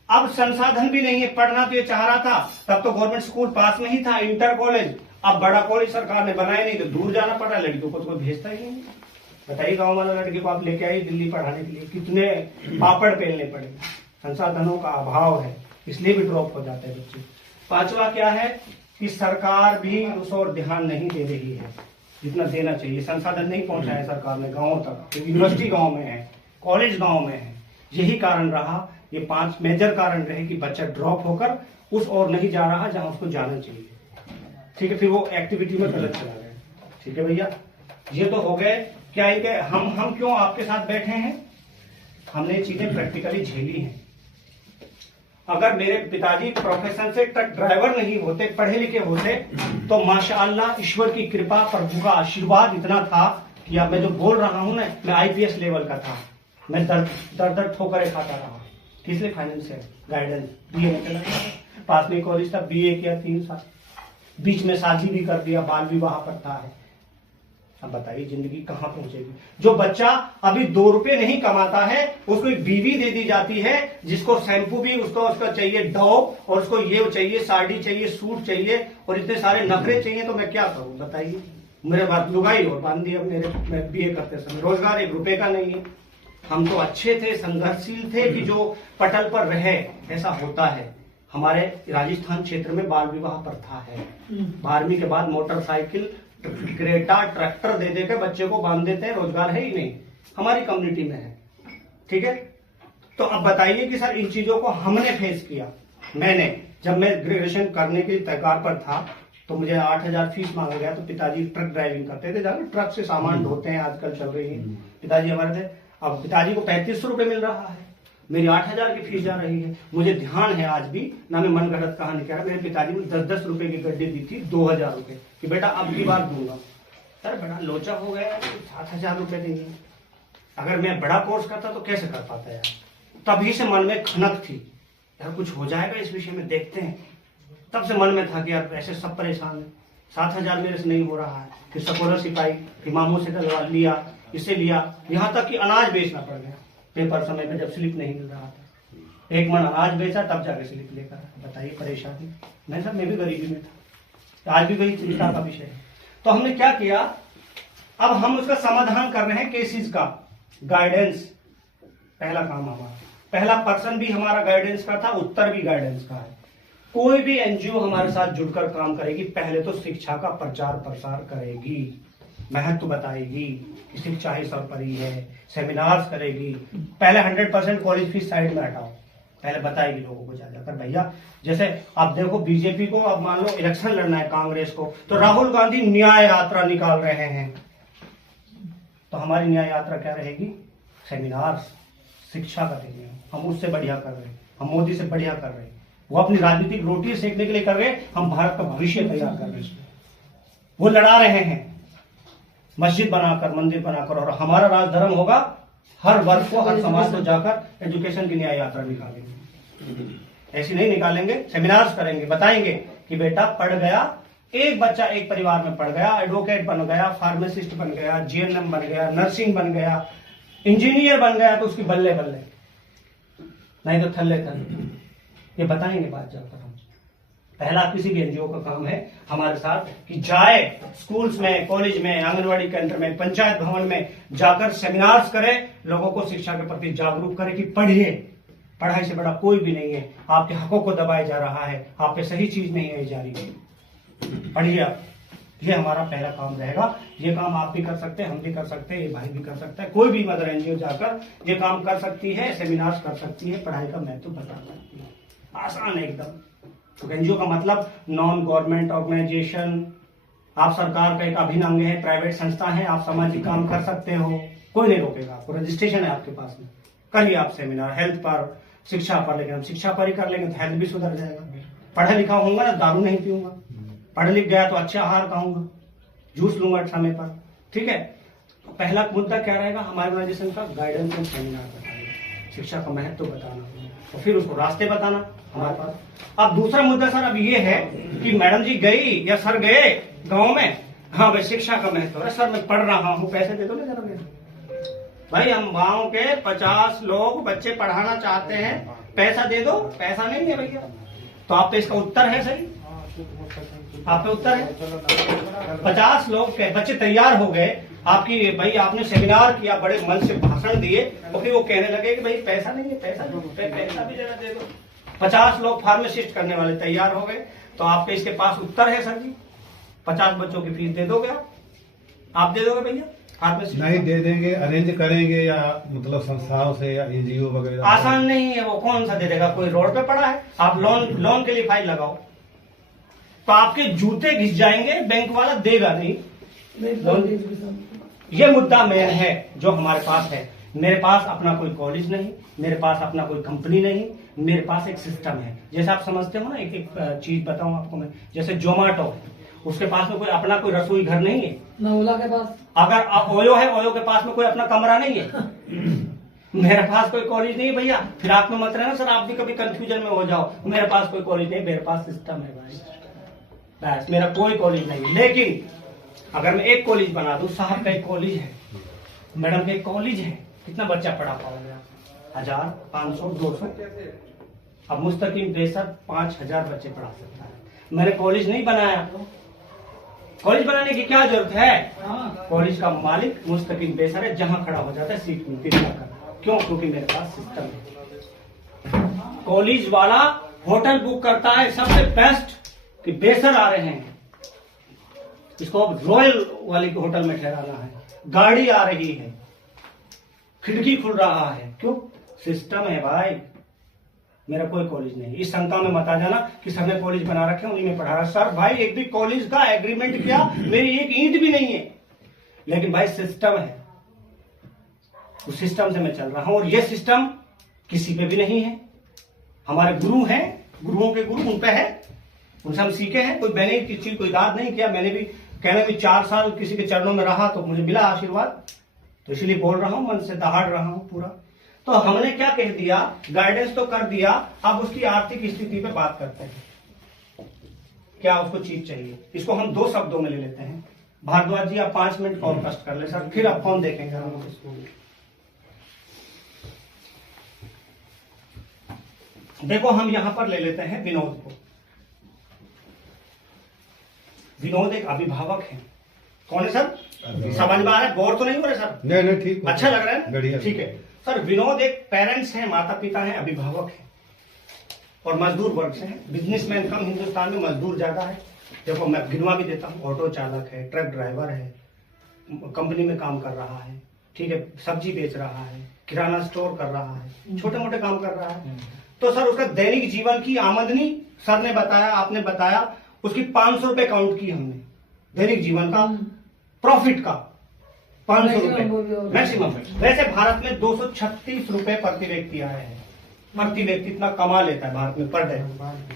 अब संसाधन भी नहीं है, पढ़ना तो ये चाह रहा था, तब तो गवर्नमेंट स्कूल पास में ही था, इंटर कॉलेज। अब बड़ा कॉलेज सरकार ने बनाया नहीं तो दूर जाना पड़ रहा है, लड़कियों को तो कोई भेजता ही नहीं। बताइए, गांव वाला लड़की को आप लेके आई दिल्ली पढ़ाने के लिए, कितने पापड़ पेलने पड़े। संसाधनों का अभाव है, इसलिए भी ड्रॉप हो जाते हैं बच्चे। पांचवा क्या है कि सरकार भी उस ओर ध्यान नहीं दे रही है जितना देना चाहिए। संसाधन नहीं पहुंचाया सरकार ने गाँव तक। यूनिवर्सिटी गाँव में है, कॉलेज गाँव में है, यही कारण रहा। ये 5 मेजर कारण रहे कि बच्चा ड्रॉप होकर उस ओर नहीं जा रहा जहां उसको जाना चाहिए। ठीक है, फिर वो एक्टिविटी में गलत चला गया। ठीक है भैया, ये तो हो गए क्या है कि हम क्यों आपके साथ बैठे हैं, हमने ये चीजें प्रैक्टिकली झेली हैं। अगर मेरे पिताजी प्रोफेशन से ट्रक ड्राइवर नहीं होते, पढ़े लिखे होते, तो माशाअल्लाह ईश्वर की कृपा, प्रभु का आशीर्वाद इतना था कि अब मैं जो बोल रहा हूं ना, मैं आईपीएस लेवल का था। मैं दर ठोकरे खाता रहा, इसलिए फाइनेंशियल गाइडेंस बीए निकला, पास में कॉलेज था, बीए किया 3 साल, बीच में शादी भी कर दिया, बाल विवाह प्रथा है। अब बताइए जिंदगी कहां पहुंचेगी। जो बच्चा अभी 2 रुपए नहीं कमाता है, उसको एक बीवी दे दी जाती है जिसको शैम्पू भी उसका चाहिए डॉव, और उसको ये चाहिए, साड़ी चाहिए, सूट चाहिए, और इतने सारे नखरे चाहिए, तो मैं क्या करूं बताइए। मेरे बात लुगाई और बांध दी। अब मैं बीए करते समय रोजगार 1 रुपए का नहीं है। हम तो अच्छे थे, संघर्षशील थे कि जो पटल पर रहे, ऐसा होता है। हमारे राजस्थान क्षेत्र में बाल विवाह प्रथा है। 12वीं के बाद मोटरसाइकिल, क्रेटा, ट्रैक्टर दे देकर बच्चे को बांध देते हैं, रोजगार है ही नहीं। हमारी कम्युनिटी में है, ठीक है। तो अब बताइए कि सर इन चीजों को हमने फेस किया। मैंने जब मैं ग्रेजुएशन करने के तैयार पर था तो मुझे 8,000 फीस मांगा गया। तो पिताजी ट्रक ड्राइविंग करते थे, जाने ट्रक से सामान ढोते हैं, आजकल चल रही है, पिताजी हमारे थे। अब पिताजी को 3500 रुपए मिल रहा है, मेरी 8,000 की फीस जा रही है। मुझे ध्यान है आज भी, ना मैं मन गलत कहानी कह रहा, मेरे पिताजी ने 10-10 रुपए की गड्डी दी थी, 2,000 रुपए कि बेटा अब की बार दूंगा। सर बड़ा लोचा हो गया, 7,000 रुपए देंगे। अगर मैं बड़ा कोर्स करता तो कैसे कर पाता यार। तभी से मन में खनक थी, यार कुछ हो जाएगा इस विषय में, देखते हैं। तब से मन में था कि यार ऐसे सब परेशान है, 7,000 मेरे से नहीं हो रहा है। फिर स्कॉलरशिप आई, फिर मामू से लिया, इसे लिया, यहाँ तक कि अनाज बेचना पड़ गया पेपर समय में, जब स्लिप नहीं मिल रहा था। 1 मन अनाज बेचा, तब जाके स्लिप लेकर। बताइए परेशानी। मैं सर मैं भी गरीबी में था, आज भी वही चिंता का विषय है। तो हमने क्या किया, अब हम उसका समाधान कर रहे हैं केसेस का। गाइडेंस पहला काम हमारा, पहला पर्सन भी हमारा गाइडेंस का था, उत्तर भी गाइडेंस का है। कोई भी एनजीओ हमारे साथ जुड़कर काम करेगी, पहले तो शिक्षा का प्रचार प्रसार करेगी, महत्व बताएगी कि शिक्षा ही सर्वोपरि है, सेमिनार्स करेगी। पहले 100% कॉलेज फीस साइड में हटाओ, पहले बताएगी लोगों को जाकर। भैया जैसे आप देखो बीजेपी को, अब मान लो इलेक्शन लड़ना है कांग्रेस को, तो राहुल गांधी न्याय यात्रा निकाल रहे हैं, तो हमारी न्याय यात्रा क्या रहेगी, सेमिनार्स, शिक्षा का देंगे। हम उससे बढ़िया कर रहे हैं, हम मोदी से बढ़िया कर रहे हैं। वो अपनी राजनीतिक रोटी सेकने के लिए कर रहे हैं, हम भारत का भविष्य तैयार कर रहे हैं। वो लड़ा रहे हैं मस्जिद बनाकर, मंदिर बनाकर, और हमारा राजधर्म होगा हर वर्ग को, हर समाज को जाकर एजुकेशन की न्याय यात्रा निकालेंगे। ऐसी नहीं निकालेंगे, सेमिनार्स करेंगे, बताएंगे कि बेटा पढ़ गया, एक बच्चा एक परिवार में पढ़ गया, एडवोकेट बन गया, फार्मासिस्ट बन गया, जीएनएम बन गया, नर्सिंग बन गया, इंजीनियर बन गया, तो उसकी बल्ले बल्ले, नहीं तो थल्ले थल्ले। ये बताएंगे बात जाकर हम। पहला किसी भी एनजीओ का काम है हमारे साथ कि जाए स्कूल्स में, कॉलेज में, आंगनवाड़ी केंद्र में, पंचायत भवन में जाकर सेमिनार्स करे, लोगों को शिक्षा के प्रति जागरूक करे कि पढ़िए, पढ़ाई से बड़ा कोई भी नहीं है। आपके हकों को दबाया जा रहा है, आप पे सही चीज नहीं आई जा रही है, पढ़िए आप। ये हमारा पहला काम रहेगा। ये काम आप भी कर सकते हैं, हम भी कर सकते हैं, ये भाई भी कर सकता है, कोई भी मदर एनजीओ जाकर ये काम कर सकती है, सेमिनार्स कर सकती है, पढ़ाई का महत्व बता सकती है। आसान है एकदम। तो एनजीओ का मतलब नॉन गवर्नमेंट ऑर्गेनाइजेशन, आप सरकार का एक अभिन्न अंग है, प्राइवेट संस्था है, आप सामाजिक काम कर सकते हो, कोई नहीं रोकेगा आपको, रजिस्ट्रेशन है आपके पास में। करिए आप सेमिनार हेल्थ पर, शिक्षा पर, लेकिन हम शिक्षा पर ही कर लेंगे तो हेल्थ भी सुधर जाएगा। पढ़ा लिखा होऊंगा ना, दारू नहीं पीऊंगा, पढ़ लिख गया तो अच्छा आहार खाऊंगा, जूस लूंगा समय पर, ठीक है। तो पहला मुद्दा क्या रहेगा हमारे ऑर्गेनाइजेशन का, गाइडेंस एंड सेमिनार बताना, शिक्षा का महत्व बताना, और फिर उसको रास्ते बताना हमारे पास। अब दूसरा मुद्दा सर अब ये है कि मैडम जी गई या सर गए गाँव में, हाँ भाई शिक्षा का महत्व है, सर मैं पढ़ रहा हूँ, पैसे दे दो ना जरा मेरे। भाई हम गाँव के 50 लोग बच्चे पढ़ाना चाहते हैं, पैसा दे दो, पैसा नहीं है भैया। तो आप पे इसका उत्तर है सही, आप पे उत्तर है। 50 लोग के बच्चे तैयार हो गए, आपकी भाई आपने सेमिनार किया, बड़े मन से भाषण दिए, और फिर वो कहने लगे कि भाई पैसा नहीं है, पैसा भी जरा दे दो। 50 लोग फार्मासिस्ट करने वाले तैयार हो गए, तो आपके इसके पास उत्तर है सर जी, 50 बच्चों की फीस दे दोगे आप दे दोगे भैया? फार्मासिस्ट नहीं दे देंगे, अरेंज करेंगे या मतलब संस्थाओं से या एनजीओ वगैरह। आसान नहीं है, वो कौन सा दे देगा, कोई रोड पे पड़ा है, आप लोन के लिए फाइल लगाओ तो आपके जूते घिस जाएंगे, बैंक वाला देगा नहीं। ये मुद्दा मेन है जो हमारे पास है। मेरे पास अपना कोई कॉलेज नहीं, मेरे पास अपना कोई कंपनी नहीं, मेरे पास एक सिस्टम है। जैसे आप समझते हो ना, एक चीज बताऊं आपको मैं, जैसे जोमेटो, उसके पास में कोई अपना कोई रसोई घर नहीं है ना, ओला के पास। अगर ओयो है, ओयो के पास में कोई अपना कमरा नहीं है। मेरे पास कोई कॉलेज नहीं है भैया, फिर आप में मत रहना सर, आप भी कभी कंफ्यूजन में हो जाओ। मेरे पास कोई कॉलेज नहीं, मेरे पास सिस्टम है भाई, बस मेरा कोई कॉलेज नहीं। लेकिन अगर मैं एक कॉलेज बना दूं, साहब का एक कॉलेज है, मैडम का एक कॉलेज है, कितना बच्चा पढ़ा पाओगे आप? 1000, 500, 200। अब मुस्तकीम बेसर 5000 बच्चे पढ़ा सकता है। मैंने कॉलेज नहीं बनाया, कॉलेज बनाने की क्या जरूरत है? कॉलेज का मालिक मुस्तकीम बेसर है, जहां खड़ा हो जाता है सीट मिलती है। क्यों? क्योंकि मेरे पास सिस्टम है। कॉलेज वाला होटल बुक करता है सबसे बेस्ट कि बेसर आ रहे हैं, इसको अब रॉयल वाले के होटल में ठहराना है, गाड़ी आ रही है, खिड़की खुल रहा है, क्यों? सिस्टम है भाई। मेरा कोई कॉलेज नहीं। इस शंका में मत आ जाना कि सर ने कॉलेज बना रखे, उन्हीं में पढ़ा रहा। सर भाई एक भी कॉलेज का एग्रीमेंट किया, मेरी एक ईंट भी नहीं है, लेकिन भाई सिस्टम है, उस सिस्टम से मैं चल रहा हूं। और ये सिस्टम किसी पे भी नहीं है। हमारे गुरु हैं, गुरुओं के गुरु उन पे है, उनसे हम सीखे हैं। कोई मैंने किसी कोई दाद नहीं किया, मैंने भी कहना भी 4 साल किसी के चरणों में रहा तो मुझे मिला आशीर्वाद, तो इसलिए बोल रहा हूं, मन से दहाड़ रहा हूं पूरा। तो हमने क्या कह दिया, गाइडेंस तो कर दिया, अब उसकी आर्थिक स्थिति पे बात करते हैं, क्या उसको चीज चाहिए। इसको हम 2 शब्दों में ले लेते हैं। भारद्वाज जी आप 5 मिनट और कष्ट कर ले सर, फिर आप फोन देखेंगे हम इसको। देखो हम यहां पर ले लेते हैं विनोद को। विनोद एक अभिभावक है। कौन है सर? समझ में आ रहा है? बोर तो नहीं हो रहे सर? नहीं ठीक, अच्छा लग रहा है बढ़िया, ठीक है सर। विनोद एक पेरेंट्स हैं, माता पिता हैं, अभिभावक हैं और मजदूर वर्ग से हैं। बिजनेसमैन कम, हिंदुस्तान में मजदूर ज्यादा है। देखो मैं गिनवा भी देता हूँ, ऑटो चालक है, ट्रक ड्राइवर है, कंपनी में काम कर रहा है, ठीक है, सब्जी बेच रहा है, किराना स्टोर कर रहा है, छोटे मोटे काम कर रहा है। तो सर उसका दैनिक जीवन की आमदनी सर ने बताया, आपने बताया, उसकी 500 रुपए काउंट की हमने, दैनिक जीवन का प्रॉफिट का 500 रुपए मैक्सिमम। वैसे भारत में 236 रुपए प्रति व्यक्ति आए हैं। प्रति व्यक्ति इतना कमा लेता है भारत में पर डे,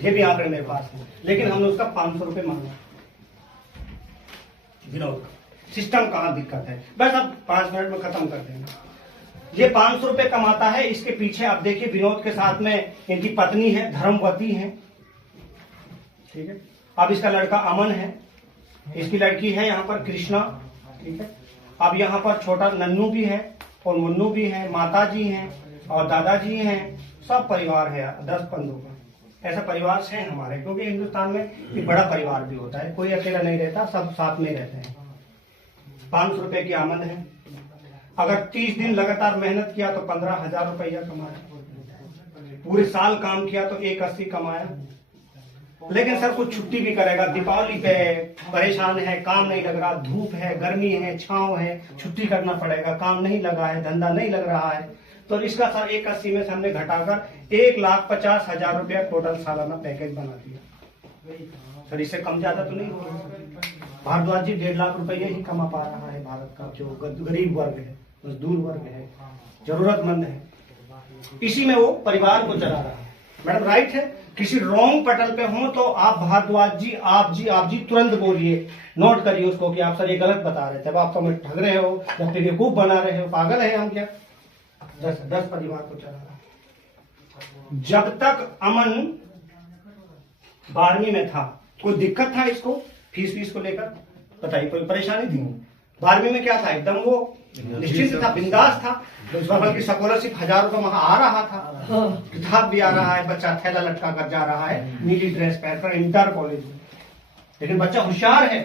ये भी आंकड़े मेरे पास है, लेकिन हमने उसका 500 रुपए मांगा। विनोद सिस्टम कहाँ दिक्कत है, बस अब 5 मिनट में खत्म कर देंगे। ये 500 रुपए कमाता है, इसके पीछे आप देखिए विनोद के साथ में इनकी पत्नी है, धर्मवती है, ठीक है। अब इसका लड़का अमन है, इसकी लड़की है यहाँ पर कृष्णा, ठीक है। अब यहाँ पर छोटा नन्नू भी है और मुन्नू भी है, माता जी हैं और दादाजी हैं, सब परिवार है 10-15 का। ऐसा परिवार से हमारे, क्योंकि हिंदुस्तान में एक बड़ा परिवार भी होता है, कोई अकेला नहीं रहता, सब साथ में रहते हैं। 500 रुपए की आमद है। अगर 30 दिन लगातार मेहनत किया तो 15,000 रुपया कमाया। पूरे साल काम किया तो 180 कमाया। लेकिन सर कुछ छुट्टी भी करेगा, दीपावली पे परेशान है, काम नहीं लग रहा, धूप है, गर्मी है, छांव है, छुट्टी करना पड़ेगा, काम नहीं लगा है, धंधा नहीं लग रहा है, तो इसका सर 180 में से हमने घटाकर 1,50,000 रुपया टोटल सालाना पैकेज बना दिया। सर इससे कम ज्यादा तो नहीं हो रहा। भारद्वाज जी 1.5 लाख रुपये ही कमा पा रहा है भारत का जो गरीब वर्ग है, मजदूर वर्ग है, जरूरतमंद है, इसी में वो परिवार को चला रहा है। मैडम राइट है। किसी रॉन्ग पटल पे हो तो आप भारद्वाज जी आप जी तुरंत बोलिए, नोट करिए उसको कि आप सर ये गलत बता रहे थे, अब आप तो हमें ठग रहे हो या बेवकूफ बना रहे हो, पागल है हम क्या। 10 परिवार को चला रहा है। जब तक अमन 12वीं में था कोई दिक्कत था इसको फीस को लेकर? बताइए कोई परेशानी थी? 12वीं में क्या था, एकदम वो निश्चिंत था, बिंदास था। बल्कि स्कॉलरशिप 1,000 रुपये वहां आ रहा था, किताब भी आ रहा है, बच्चा थैला लटका कर जा रहा है नीली ड्रेस पहनकर इंटर कॉलेज में। लेकिन बच्चा होशियार है,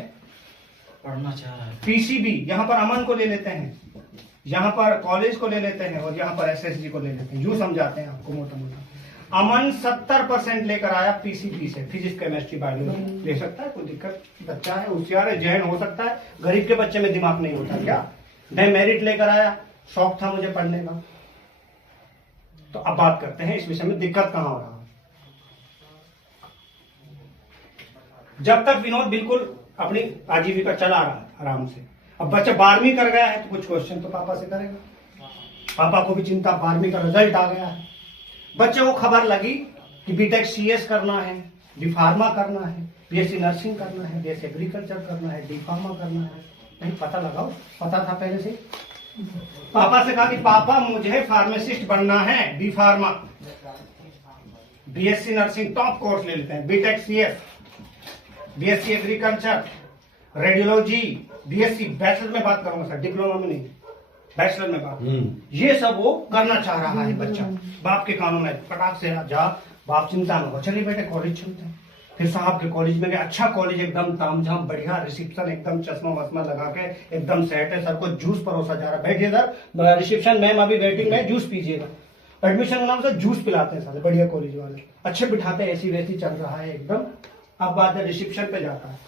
पढ़ना चाह रहा है। पीसीबी यहाँ पर अमन को ले लेते हैं, यहाँ पर कॉलेज को ले लेते हैं और यहाँ पर एसएसजी को ले लेते हैं। यूं समझाते हैं आपको मोटा मोटा। अमन 70% लेकर आया पीसीबी से, फिजिक्स केमिस्ट्री बायोलॉजी। ले सकता है, कोई दिक्कत? बच्चा है, होशियार है, जहन हो सकता है। गरीब के बच्चे में दिमाग नहीं होता क्या? मैं मेरिट लेकर आया, शौक था मुझे पढ़ने का। तो अब बात करते हैं इस विषय में दिक्कत कहां हो रहा है। जब तक विनोद बिल्कुल अपनी आजीविका चला रहा था आराम से, अब बच्चा 12वीं कर गया है तो कुछ क्वेश्चन तो पापा से करेगा। पापा को भी चिंता, 12वीं का रिजल्ट आ गया है, बच्चे को खबर लगी कि बीटेक सीएस करना है, डी फार्मा करना है, बीएससी नर्सिंग करना है, बीएससी एग्रीकल्चर करना है, डी फार्मा करना है। नहीं पता लगाओ, पता था पहले से। पापा से कहा कि पापा मुझे फार्मासिस्ट बनना है, B pharma, BSc nursing top course ले लेते हैं, BTech CS, BSc agriculture, radiology, BSc, bachelor में बात करूंगा सर, डिप्लोमा में नहीं, बैचलर में बात। ये सब वो करना चाह रहा है बच्चा। बाप के कानों में पटाख से जा, बाप चिंता में हो, चलिए बेटे कॉलेज चलते हैं। फिर साहब के कॉलेज में गए, अच्छा कॉलेज, एकदम तामझाम बढ़िया, रिसेप्शन एकदम चश्मा वश्मा लगा के एकदम सेट है। सर को जूस परोसा जा रहा है, बैठिए सर रिसेप्शन मैम अभी वेटिंग में, जूस पीजिएगा। एडमिशन का नाम सर जूस पिलाते हैं सारे बढ़िया कॉलेज वाले, अच्छे बिठाते हैं, ऐसी वैसी चल रहा है एकदम। अब बात है रिसेप्शन पे जाता है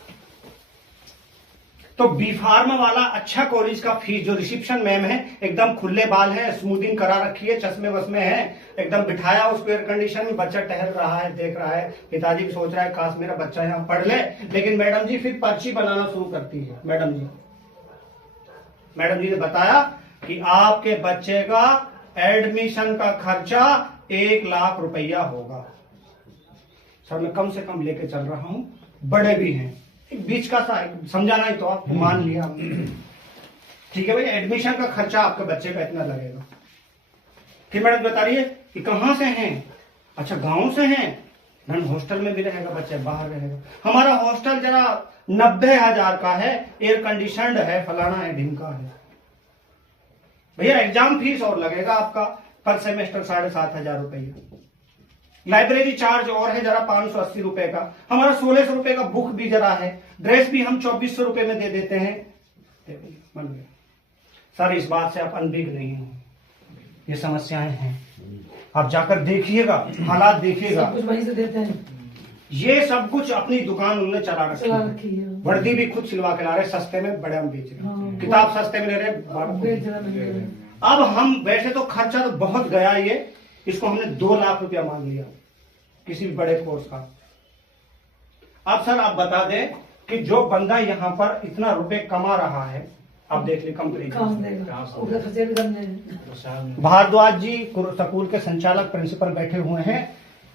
तो बी फार्मा वाला अच्छा कॉलेज का फीस, जो रिसेप्शन मैम है एकदम खुले बाल है, स्मूथिंग करा रखी है, चश्मे वश्मे है, एकदम बिठाया उसको एयर कंडीशन में, बच्चा टहल रहा है, देख रहा है। पिताजी भी सोच रहा है काश मेरा बच्चा यहाँ पढ़ ले। लेकिन मैडम जी फिर पर्ची बनाना शुरू करती है। मैडम जी ने बताया कि आपके बच्चे का एडमिशन का खर्चा 1 लाख रुपया होगा। सर मैं कम से कम लेके चल रहा हूं, बड़े भी हैं, एक बीच का सा समझाना ही तो आप मान लिया हमने। ठीक है भैया, एडमिशन का खर्चा आपके बच्चे का इतना लगेगा। फिर मैडम बता रही है कि कहां से हैं? अच्छा गांव से हैं। मैडम हॉस्टल में भी रहेगा बच्चा, बाहर रहेगा। हमारा हॉस्टल जरा 90,000 का है, एयर कंडीशनड है, फलाना है, ढिमका है। भैया एग्जाम फीस और लगेगा आपका पर सेमेस्टर 7,500 रुपया। लाइब्रेरी चार्ज और है जरा 580 रुपए का। हमारा 1600 रुपए का बुक भी जरा है, ड्रेस भी हम 2400 रुपए में दे देते हैं। बन गया सर, इस बात से आप अनभिज्ञ नहीं हो, ये समस्याएं हैं। आप जाकर देखिएगा, हालात देखिएगा, सब कुछ वहीं से देते हैं। ये सब कुछ अपनी दुकान उन्होंने चला रखी है। वर्दी भी खुद सिलवा के ला रहे, सस्ते में बड़े हम बेच रहे, किताब सस्ते में ले रहे। अब हम वैसे तो खर्चा तो बहुत गया, ये इसको हमने 2 लाख रुपया मांग लिया किसी भी बड़े कोर्स का। अब सर आप बता दें कि जो बंदा यहाँ पर इतना रुपए कमा रहा है, आप देख ली कंपनी, भारद्वाज जी स्कूल के संचालक प्रिंसिपल बैठे हुए हैं।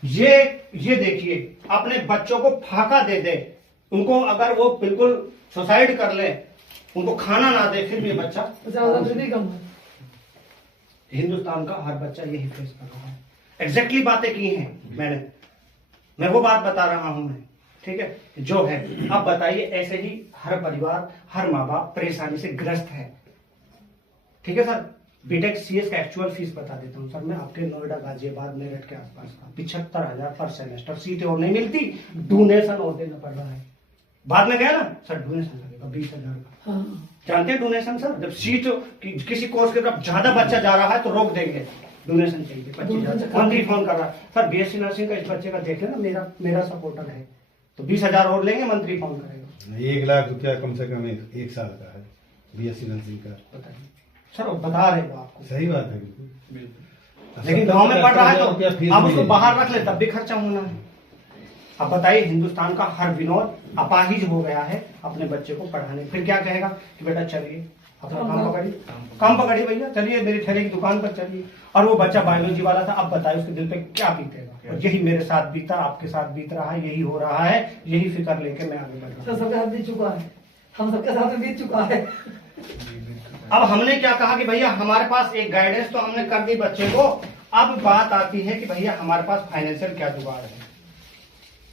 ये देखिए, अपने बच्चों को फाका दे दे, उनको अगर वो बिल्कुल सुसाइड कर ले, उनको खाना ना दे, फिर भी बच्चा, हिंदुस्तान का हर बच्चा यही फेस कर रहा है। एग्जैक्टली बातें की हैं मैं वो बात बता रहा हूं मैं, ठीक है, जो है। अब बताइए, ऐसे ही हर परिवार, हर माँ बाप परेशानी से ग्रस्त है। ठीक है सर, बीटेक सीएस का एक्चुअल फीस बता देता हूँ सर मैं आपके, नोएडा, गाजियाबाद, मेरठ के आसपास का 75,000 पर सेमेस्टर। सीटें और नहीं मिलती, डोनेशन और देना पड़ रहा है। बाद में गया ना सर, डोनेशन लगेगा 20,000 का। जानते हैं डोनेशन सर, जब सीट किसी कोर्स की तरफ ज्यादा बच्चा जा रहा है तो रोक देंगे, डोनेशन चाहिए 25,000। मंत्री फोन कर रहा है, सर बीएससी नर्सिंग का इस बच्चे का देख लेना, मेरा सपोर्टर है, तो 20,000 और लेंगे। मंत्री फोन करेगा। 1 लाख रुपया कम से कम एक साल का है बीएससी नर्सिंग का। बताइए सर वो बता रहे हो आपको, सही बात है। लेकिन गांव में पढ़ रहा है रुपया तो फीस आप उसको मिलेगी। बाहर रख ले तब भी खर्चा होना है। अब बताइए, हिंदुस्तान का हर विनोद अपाहिज हो गया है अपने बच्चे को पढ़ाने, फिर क्या कहेगा कि बेटा चलिए अपना काम पकड़िए, काम पकड़िए भैया, चलिए मेरी ठेले की दुकान पर चलिए। और वो बच्चा बायोलॉजी वाला था, अब बताइए उसके दिल पे क्या बीतेगा। और यही मेरे साथ बीता, आपके साथ बीत रहा है, यही हो रहा है, यही फिक्र लेके मैं आगे बढ़ रहा हूँ। सबके साथ बीत चुका है, हम सबके साथ में बीत चुका है। अब हमने क्या कहा कि भैया हमारे पास एक गाइडेंस तो हमने कर दी बच्चे को, अब बात आती है कि भैया हमारे पास फाइनेंशियल क्या जुगाड़ है।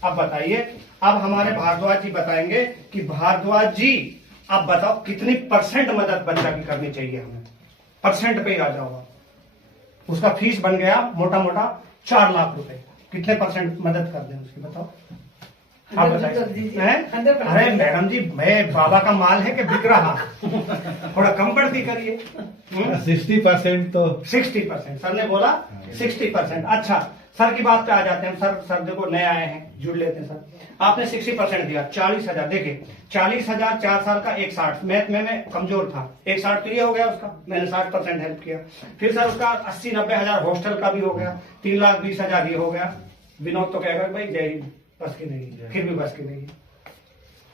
अब बताइए, अब हमारे भारद्वाज जी बताएंगे कि भारद्वाज जी अब बताओ कितनी % मदद बच्चा की करनी चाहिए हमें, % पे ही आ जाओ। उसका फीस बन गया मोटा मोटा 4 लाख रुपए, कितने % मदद कर दें उसकी बताओ आप 100% कर बताइए। दीजिए। हैं? 100% अरे मैडम जी, मैं बाबा का माल है कि बिक रहा, थोड़ा कम बढ़ती करिए। 60% तो 60%, सर ने बोला 60%। अच्छा सर की बात पे आ जाते हैं। सर देखो नए आए हैं, जुड़ लेते हैं सर। आपने 60% दिया, 40,000। देखिए 40,000, 4 साल का 160, मैथ में मैं कमजोर था, 160 तो ये हो गया उसका, मैंने 60% हेल्प किया। फिर सर उसका 80-90 हजार हॉस्टल का भी हो गया, 3,20,000 ये हो गया। विनोद तो कहेगा भाई जय बस की नहीं, फिर भी बस की नहीं।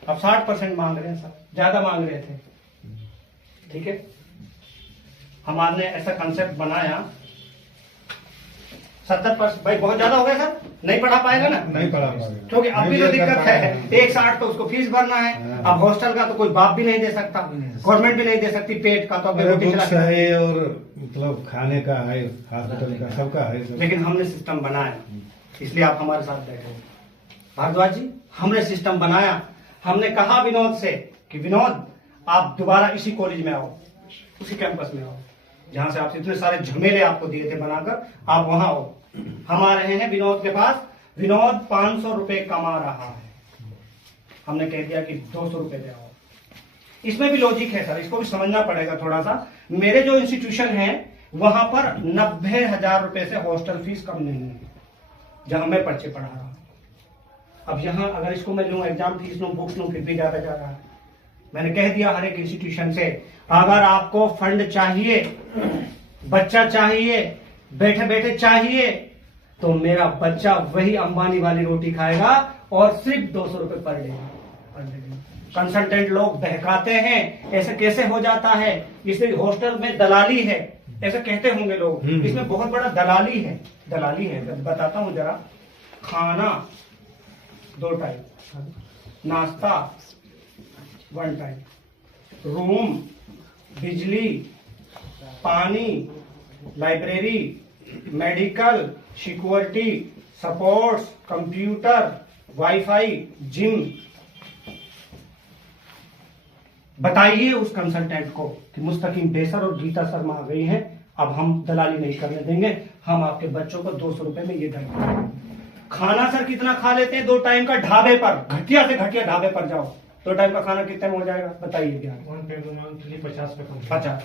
अब 60% मांग रहे हैं सर, ज्यादा मांग रहे थे। ठीक है, हमारे ऐसा कंसेप्ट बनाया 70%। भाई बहुत ज्यादा हो गया सर, नहीं पढ़ा पाएगा ना, नहीं पढ़ा पाएगा, क्योंकि अब भी तो दिक्कत है। 160 तो उसको फीस भरना है, हाँ। अब हॉस्टल का तो कोई बाप भी नहीं दे सकता, गवर्नमेंट भी नहीं दे सकती, पेट का तो अभी रोटी बुक्स चला। है और मतलब खाने का है, हॉस्पिटल का सबका है सब। लेकिन हमने सिस्टम बनाया, इसलिए आप हमारे साथ बैठे हो। भारद्वाज जी, हमने सिस्टम बनाया। हमने कहा विनोद से कि विनोद आप दोबारा इसी कॉलेज में आओ, उसी कैंपस में आओ जहां से आप इतने सारे झमेले आपको दिए थे बनाकर, आप वहां आओ। हम आ रहे हैं विनोद के पास। विनोद 500 रुपए कमा रहा है, हमने कह दिया कि 200 रुपए दे आओ। इसमें भी लॉजिक है सर, इसको भी समझना पड़ेगा थोड़ा सा। मेरे जो इंस्टीट्यूशन है वहां पर 90,000 रुपए से हॉस्टल फीस कम नहीं है जहां मैं पर्चे पढ़ा रहा हूं। अब यहाँ अगर इसको मैं लूँ, एग्जाम फीस लूँ, बुक्स लूँ, फिर भी ज्यादा जा रहा है। मैंने कह दिया हर एक इंस्टीट्यूशन से, अगर आपको फंड चाहिए, बच्चा चाहिए, बैठे बैठे चाहिए, तो मेरा बच्चा वही अंबानी वाली रोटी खाएगा और सिर्फ 200 रुपए पर डे। कंसल्टेंट लोग बहकाते हैं, ऐसे कैसे हो जाता है, इसलिए हॉस्टल में दलाली है, ऐसे कहते होंगे लोग। इसमें बहुत बड़ा दलाली है, दलाली है। बताता हूं जरा। खाना 2 टाइम, नाश्ता 1 टाइम, रूम, बिजली, पानी, library, medical, security, supports, computer, wifi, gym. बताइए उस कंसल्टेंट को कि मुस्तकीम बेसर और गीता शर्मा आ गई हैं, अब हम दलाली नहीं करने देंगे, हम आपके बच्चों को 200 रुपए में ये देंगे। खाना सर कितना खा लेते हैं 2 टाइम का ढाबे पर, घटिया से घटिया ढाबे पर जाओ, 2 टाइम का खाना कितने में हो जाएगा बताइए क्या? 50।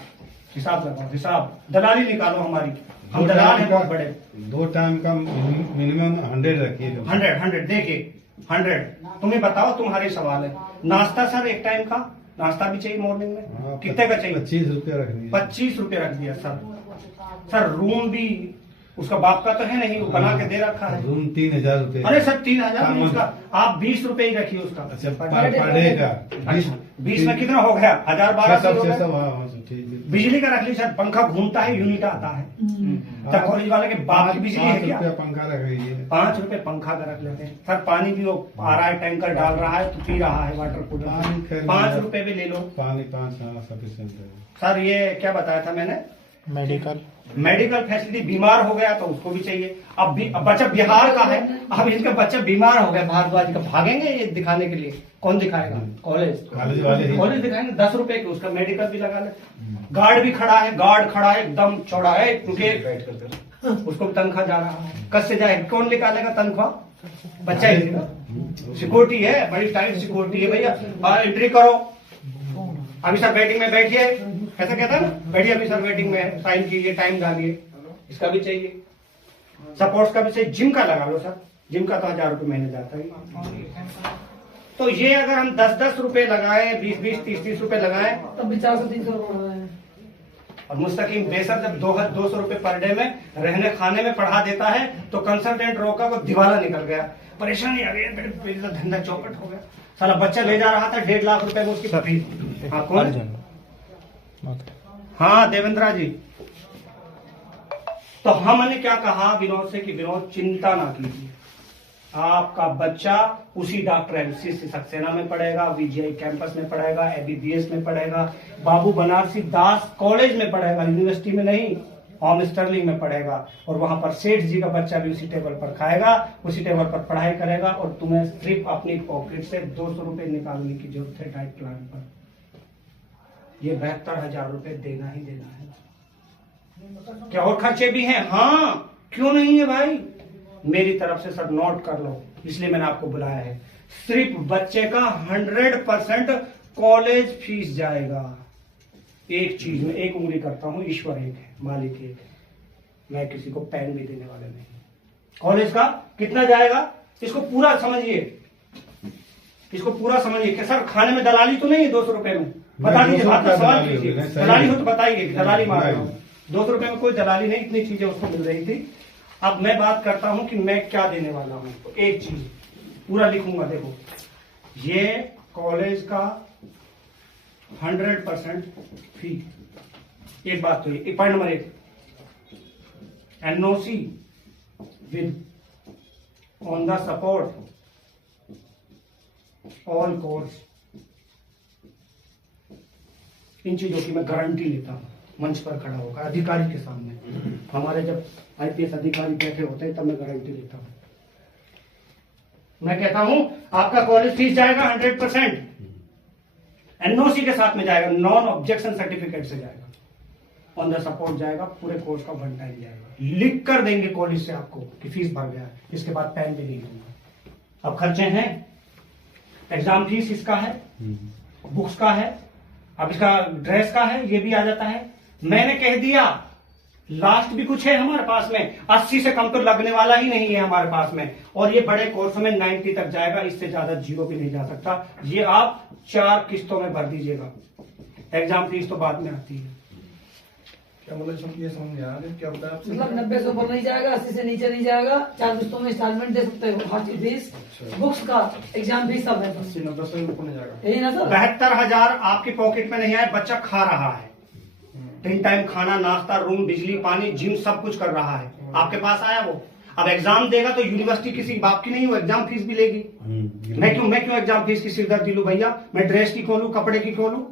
हिसाब लगाओ, हिसाब, दलाली निकालो हमारी, हम दलाल हैं बहुत बड़े। 2 टाइम का मिनिमम 100 रखिए। 100 देखिए 100। तुम्हें बताओ, तुम्हारे सवाल है। नाश्ता सर 1 टाइम का नाश्ता भी चाहिए मॉर्निंग में, कितने का चाहिए? 25 रुपया रख दिया। 25 रुपये रख दिया सर। सर रूम भी उसका बाप का तो है नहीं, वो बना के दे रखा है। रूम 3,000 रुपये। अरे सर 3,000 नहीं, उसका आप 20 रुपए ही रखिए उसका। अच्छा पर डे का 20 में कितना हो गया? 1,000-1,200 हो गया। ठीक है। बिजली का रख ली सर, पंखा घूमता है, यूनिट आता है। तब कॉलेज वाले के बाप की बिजली है क्या? 5 रुपया पंखा रख लीजिए। 5 रुपए पंखा का रख लेते हैं सर। पानी भी वो आ रहा है, टैंकर डाल रहा है तो पी रहा है वाटर कूलर। 5 रुपए भी ले लो। पानी 5 सफिशिएंट है सर। ये क्या बताया था मैंने? Medical facility. बीमार हो गया तो उसको भी चाहिए। अब बच्चा बिहार का है, अब इनका बच्चा बीमार हो गया भारद्वाज का, भागेंगे ये दिखाने के लिए? कौन दिखाएगा? कॉलेज वाले ही। कॉलेज दिखाएंगे 10 रुपए के, उसका मेडिकल भी लगा ले। गार्ड भी खड़ा है, गार्ड खड़ा है एकदम चौड़ा है, क्योंकि उसको भी तनख्वाह जा रहा है। कस से जाए, कौन निकालेगा तनख्वाह? बच्चा ही देगा। सिक्योरिटी है, बड़ी टाइट सिक्योरिटी है भैया। एंट्री करो, अभी सर वेटिंग में बैठिए, ऐसा कहता है ना, बैठिए अभी सर वेटिंग में, साइन कीजिए, टाइम डालिए। इसका भी चाहिए, सपोर्ट्स का भी चाहिए। जिम का लगा लो सर, जिम का तो 1,000 रुपए महीने जाता है। तो ये अगर हम 10-10 रुपए लगाए, 20-20, 30-30 रुपए लगाए, तब भी 400-300 रुपए। और मुस्तकीम बेसर जब 200 रुपए पर डे में रहने खाने में पढ़ा देता है तो कंसल्टेंट रोका को दिवाला निकल गया, परेशानी आ गई, धंधा चौपट हो गया। साला बच्चा ले जा रहा था 1.5 लाख रुपए में उसकी फीस। हाँ कौन? हाँ देवेंद्रा जी। तो हमने क्या कहा विनोद से कि विनोद चिंता ना कीजिए, आपका बच्चा उसी डॉक्टर एमसीसी सक्सेना में पढ़ेगा, वीजीआई कैंपस में पढ़ेगा, एबीबीएस में पढ़ेगा, बाबू बनारसी दास कॉलेज में पढ़ेगा, यूनिवर्सिटी में नहीं, होम स्टर्लिंग में पढ़ेगा। और वहां पर सेठ जी का बच्चा भी उसी टेबल पर खाएगा, उसी टेबल पर पढ़ाई करेगा। और तुम्हें सिर्फ अपनी पॉकेट से 200 रुपए निकालने की जरूरत है डाइट प्लान पर। ये 72,000 रुपए देना ही देना है। क्या और खर्चे भी हैं? हाँ क्यों नहीं है भाई, मेरी तरफ से सब नोट कर लो, इसलिए मैंने आपको बुलाया है। सिर्फ बच्चे का 100% कॉलेज फीस जाएगा। एक चीज में एक उंगली करता हूं, ईश्वर एक है, मालिक एक है, मैं किसी को पेन भी देने वाले नहीं। कॉलेज का कितना जाएगा इसको पूरा समझिए, इसको पूरा समझिए कि सर खाने में दलाली तो नहीं है 200 रुपए में? बता दीजिए, बात का सवाल कीजिए। दलाली हो तो बताइए, दलाली मार रहा हूं। 200 रुपए में कोई दलाली नहीं, इतनी चीजें उसको मिल रही थी। अब मैं बात करता हूं कि मैं क्या देने वाला हूं। तो एक चीज पूरा लिखूंगा, देखो ये कॉलेज का 100% फी। एक बात तो ये point number 1, NOC with on the support all course. इन चीजों की मैं गारंटी लेता हूं मंच पर खड़ा होकर अधिकारी के सामने। हमारे जब आईपीएस अधिकारी बैठे होते हैं तब मैं गारंटी लेता हूं। मैं कहता हूं आपका कॉलेज फीस जाएगा 100%, एनओसी के साथ में जाएगा, नॉन ऑब्जेक्शन सर्टिफिकेट से जाएगा, ऑन द सपोर्ट जाएगा, पूरे कोर्स का 1 टाइम जाएगा। लिख कर देंगे कॉलेज से आपको कि फीस भर गया है, इसके बाद पेन भी नहीं दूंगा। अब खर्चे हैं, एग्जाम फीस इसका है, बुक्स का है, अब इसका ड्रेस का है, ये भी आ जाता है। मैंने कह दिया लास्ट भी कुछ है हमारे पास में, 80 से कम तो लगने वाला ही नहीं है हमारे पास में। और ये बड़े कोर्स में 90 तक जाएगा, इससे ज्यादा 0 भी नहीं जा सकता। ये आप 4 किस्तों में भर दीजिएगा, एग्जाम फीस तो बाद में आती है। क्या मतलब ये समझ में आ रहा है क्या बताया आपसे? मतलब 90 से ऊपर नहीं जाएगा, 80 से नीचे नहीं जाएगा, 4 किस्तों में इंस्टॉलमेंट दे सकते हो। हॉस्टल फीस, बुक्स का, एग्जाम फीस सब है। 80-90 से ऊपर नहीं जाएगा, यही ना सर? 72,000 आपकी पॉकेट में नहीं आए, बच्चा खा रहा है, 3 टाइम खाना, नाश्ता, रूम, बिजली, पानी, जिम सब कुछ कर रहा है, आपके पास आया वो। अब एग्जाम देगा तो यूनिवर्सिटी किसी बाप की नहीं, वो एग्जाम फीस भी लेगी। मैं क्यों एग्जाम फीस की सिरदर्दी लूं भैया? मैं ड्रेस की खोलूं, कपड़े की खोलूं?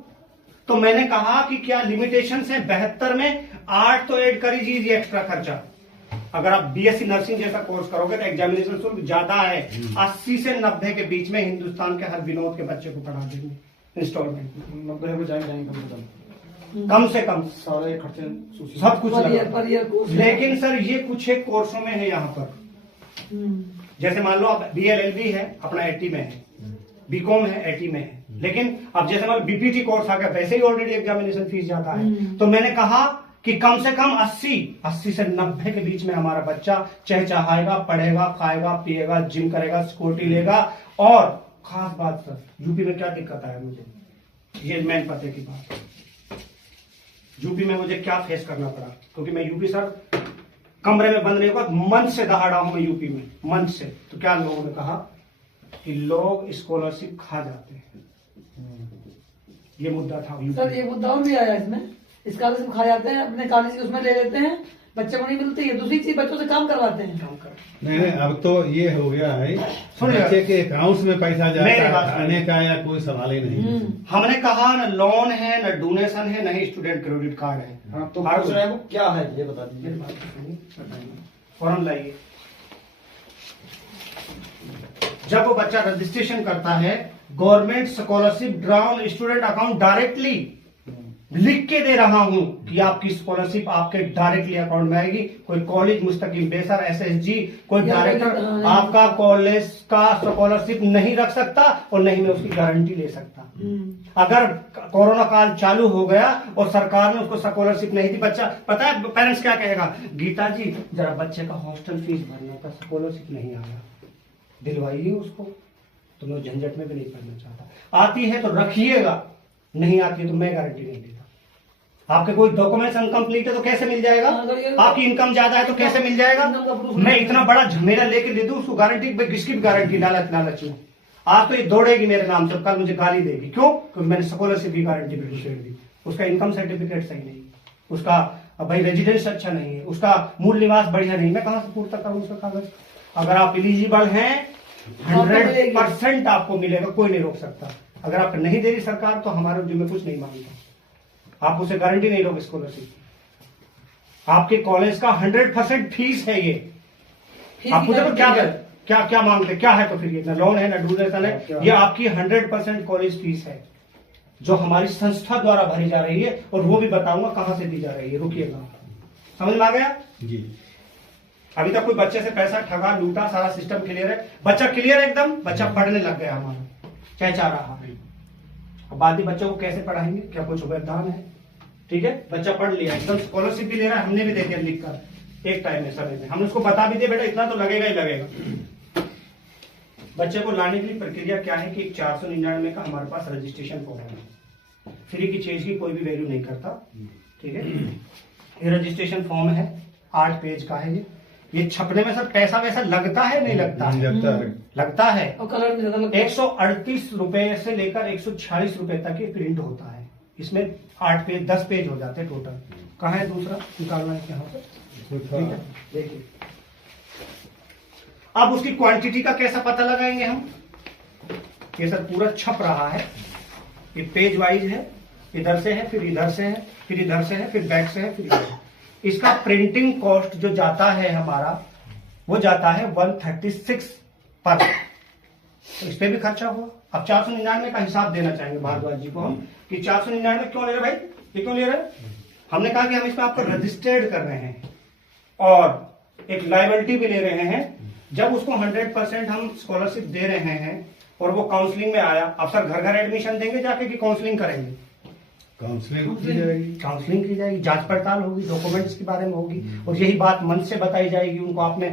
तो मैंने कहा कि क्या लिमिटेशन है 72 में 8 तो ऐड कर दीजिए एक्स्ट्रा खर्चा। अगर आप बीएससी नर्सिंग जैसा कोर्स करोगे तो एग्जामिनेशन शुल्क ज्यादा है, 80 से 90 के बीच में हिंदुस्तान के हर विनोद के बच्चे को पढ़ा देंगे इंस्टॉलमेंट। 90 में जाएंगे कम से कम सारे खर्चे सब कुछ पर लगा। Year course. लेकिन सर ये कुछ एक कोर्सों में है यहाँ पर, जैसे मान लो आप बीएलएलबी है अपना 80 में है, बीकॉम है 80 में है, लेकिन अब जैसे मान लो बीपीटी कोर्स आ गया, वैसे ही ऑलरेडी एग्जामिनेशन फीस जाता है। तो मैंने कहा कि कम से कम 80 से 90 के बीच में हमारा बच्चा चहचहाएगा, पढ़ेगा, खाएगा, पिएगा, जिम करेगा, स्कूटी लेगा। और खास बात सर, यूपी में क्या दिक्कत है मुझे, ये मेन पते की बात, यूपी में मुझे क्या फेस करना पड़ा, क्योंकि मैं यूपी सर कमरे में बंद नहीं हुआ, मंच से दहाड़ा हूं मैं यूपी में, मंच से। तो क्या लोगों ने कहा कि लोग स्कॉलरशिप खा जाते हैं, ये मुद्दा था यूपी। सर ये मुद्दा और भी आया इसमें, स्कॉलरशिप खा जाते हैं, अपने कॉलेज के उसमें ले लेते हैं, बच्चे को नहीं मिलती है। दूसरी चीज बच्चों से काम करवाते हैं। नहीं, अब तो ये हो गया है सुनिए, बच्चे के अकाउंट में पैसा मेरी जाता बात है, खाने का या कोई सवाल ही नहीं। हमने कहा न लोन है, न डोनेशन है, न ही स्टूडेंट क्रेडिट कार्ड है। हाँ, तो पूछ रहे हैं वो क्या है ये बता दीजिए। फॉर्म लाइए। जब वो बच्चा रजिस्ट्रेशन करता है, government scholarship drown student account directly लिख के दे रहा हूं कि आपकी स्कॉलरशिप आपके डायरेक्टली अकाउंट में आएगी। कोई कॉलेज मुस्तकिम बेसर एसएसजी कोई डायरेक्टर आपका कॉलेज का स्कॉलरशिप नहीं रख सकता और नहीं मैं उसकी गारंटी ले सकता। अगर कोरोना काल चालू हो गया और सरकार ने उसको स्कॉलरशिप नहीं दी, बच्चा पता है पेरेंट्स क्या कहेगा, गीता जी जरा बच्चे का हॉस्टल फीस भरना था, स्कॉलरशिप नहीं आया, दिलवाइए उसको। तो मैं झंझट में भी नहीं पढ़ना चाहता। आती है तो रखिएगा, नहीं आती है तो मैं गारंटी नहीं देता। आपके कोई डॉक्यूमेंट्स अनकम्प्लीट है तो कैसे मिल जाएगा? आपकी इनकम ज्यादा है तो कैसे मिल जाएगा? मैं इतना बड़ा झमेला लेके दे दूं उसको गारंटी, किसकी भी गारंटी लालच में। आज तो ये दौड़ेगी मेरे नाम से, कल मुझे गाली देगी। क्यों? क्योंकि मैंने स्कॉलरशिप की गारंटी पे दी। उसका इनकम सर्टिफिकेट सही नहीं, उसका भाई रेजिडेंस अच्छा नहीं है, उसका मूल निवास बढ़िया नहीं, मैं कहां से पूर्ता करूं उसका कागज? अगर आप एलिजिबल हैं 100% आपको मिलेगा, कोई नहीं रोक सकता। अगर आप नहीं दे रही सरकार तो हमारे जिम्मे कुछ नहीं मांगता, आप उसे गारंटी नहीं लोगे स्कॉलरशिप। आपके कॉलेज का 100% फीस है ये। आप पूछे तो क्या मांगते, क्या है? तो फिर ये ना लोन है ना डोनेशन है, ये आपकी 100% कॉलेज फीस है जो हमारी संस्था द्वारा भरी जा रही है, और वो भी बताऊंगा कहां से दी जा रही है। रुकिएगा, समझ में आ गया जी। अभी तक कोई बच्चे से पैसा ठगा लूटा, सारा सिस्टम क्लियर है, बच्चा क्लियर है एकदम, बच्चा पढ़ने लग गया हमारा, चाह रहा है। अब बाकी बच्चों को कैसे पढ़ाएंगे, क्या कुछ व्यवधान है? ठीक है, बच्चा पढ़ लिया एकदम, स्कॉलरशिप भी ले रहा है, हमने भी दे दिया लिख कर एक टाइम में, समय में हम उसको बता भी दिए बेटा इतना तो लगेगा ही लगेगा। बच्चे को लाने की प्रक्रिया क्या है कि 499 का हमारे पास रजिस्ट्रेशन फॉर्म है, फ्री की चीज की कोई भी वैल्यू नहीं करता। ठीक है, ये रजिस्ट्रेशन फॉर्म है, 8 पेज का है ये छपने में सर पैसा वैसा लगता है नहीं लगता है? लगता है। और कलर भी ज्यादा लगता है। 138 रुपए से लेकर 146 रुपए तक ये प्रिंट होता है, इसमें 8 पेज 10 पेज हो जाते हैं टोटल। कहाँ है दूसरा निकालना है यहाँ पे? देखिए, अब उसकी क्वांटिटी का कैसा पता लगाएंगे हम? ये सर पूरा छप रहा है, ये पेज वाइज है, इधर से है, फिर इधर से है, फिर इधर से है, फिर बैक से है, फिर इधर। इसका प्रिंटिंग कॉस्ट जो जाता है हमारा, वो जाता है 136 पर। तो इस पे भी खर्चा हुआ। अब 499 का हिसाब देना चाहेंगे भारद्वाज जी को हम कि 499 क्यों ले रहे भाई, ये क्यों ले रहे? हमने कहा कि हम इसमें आपको रजिस्टर्ड कर रहे हैं और एक लायबिलिटी भी ले रहे हैं। जब उसको 100% हम स्कॉलरशिप दे रहे हैं और वो काउंसलिंग में आया, अब सर घर घर एडमिशन देंगे जाके कि काउंसलिंग करेंगे? काउंसलिंग की जाएगी, काउंसलिंग की जाएगी, जांच पड़ताल होगी, डॉक्यूमेंट्स के बारे में होगी, और यही बात मंच से बताई जाएगी उनको। आपने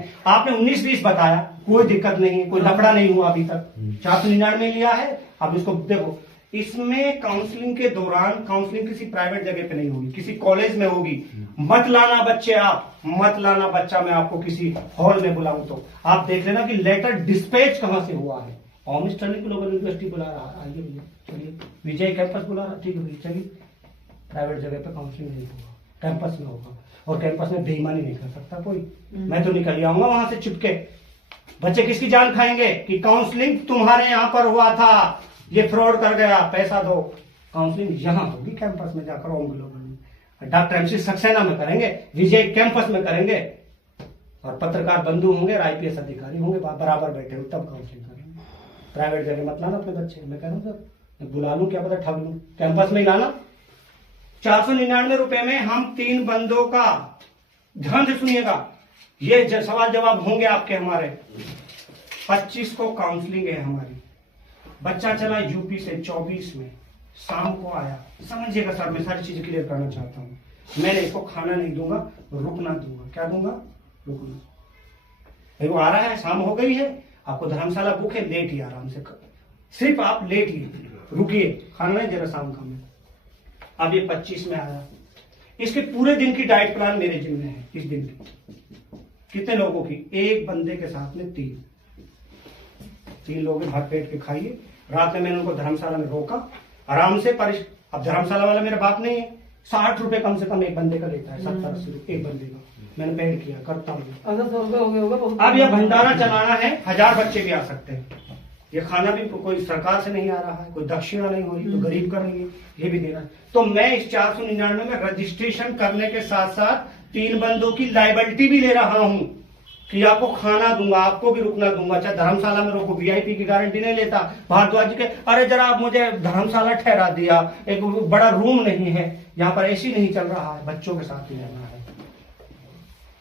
19-20 बताया, कोई दिक्कत नहीं, कोई लफड़ा नहीं हुआ अभी तक। 499 लिया है, अब इसको देखो, इसमें काउंसलिंग के दौरान, काउंसलिंग किसी प्राइवेट जगह पे नहीं होगी, किसी कॉलेज में होगी। मत लाना बच्चे, आप मत लाना बच्चा, मैं आपको किसी हॉल में बुलाऊं तो आप देख लेना कि लेटर डिस्पैच कहां से हुआ है। होम स्टडी ग्लोबल यूनिवर्सिटी बुला रहा है, आइए भैया चलिए, विजय कैंपस बुला रहा, ठीक है भैया चलिए। प्राइवेट जगह पे काउंसलिंग नहीं होगा, कैंपस में होगा, और कैंपस में बेईमानी नहीं कर सकता कोई। मैं तो निकल आऊंगा वहां से चुपके। बच्चे किसकी जान खाएंगे कि काउंसलिंग तुम्हारे यहाँ पर हुआ था, ये फ्रॉड कर गया, पैसा दो। काउंसलिंग यहाँ होगी कैंपस में जाकर, होम ग्लोबल में, डॉक्टर एमसी सक्सेना में करेंगे, विजय कैंपस में करेंगे, और पत्रकार बंधु होंगे और IPS अधिकारी होंगे, बराबर बैठे हो, तब काउंसलिंग करेंगे। प्राइवेट जगह मत लाना अपने बच्चे, मैं कह रहा हूँ सर, मैं बुला लूं क्या पता ठग लूं, कैंपस में ही लाना। 499 रुपए में हम 3 बंदों का, ध्यान से सुनिएगा, ये सवाल जवाब होंगे आपके हमारे। 25 को काउंसलिंग है हमारी, बच्चा चला यूपी से 24 में, शाम को आया, समझिएगा सर मैं सारी चीजें क्लियर करना चाहता हूं। मैंने इसको खाना नहीं दूंगा, रुकना दूंगा। क्या दूंगा? रुकना। भाई वो आ रहा है, शाम हो गई है, आपको धर्मशाला बुक है, लेट ही आराम से, सिर्फ आप लेट ही रुकिए, खाना नहीं जरा शाम का। में अब ये 25 में आया, इसके पूरे दिन की डाइट प्लान मेरे जिम्मे है। इस दिन की कितने लोगों की? एक बंदे के साथ में 3 लोग भर पेट के खाइए। रात में मैंने उनको धर्मशाला में रोका, आराम से अब धर्मशाला वाला मेरा बाप नहीं है, 60 रुपए कम से कम एक बंदे का लेता है, 70-80 रुपए एक बंदे का। मैंने पेड किया, करता हूँ। अब यह भंडारा चलाना है, 1000 बच्चे भी आ सकते हैं। ये खाना भी कोई सरकार से नहीं आ रहा है, कोई दक्षिणा नहीं हो रही, तो गरीब कर रही है, ये भी देना है। तो मैं इस 499 में रजिस्ट्रेशन करने के साथ साथ 3 बंदों की लायबिलिटी भी ले रहा हूं कि आपको खाना दूंगा, आपको भी रुकना दूंगा, चाहे धर्मशाला में रोको, VIP की गारंटी नहीं लेता। भारद्वाज जी के, अरे जरा आप मुझे धर्मशाला ठहरा दिया, एक बड़ा रूम नहीं है, यहाँ पर AC नहीं चल रहा है, बच्चों के साथ ही रहना है,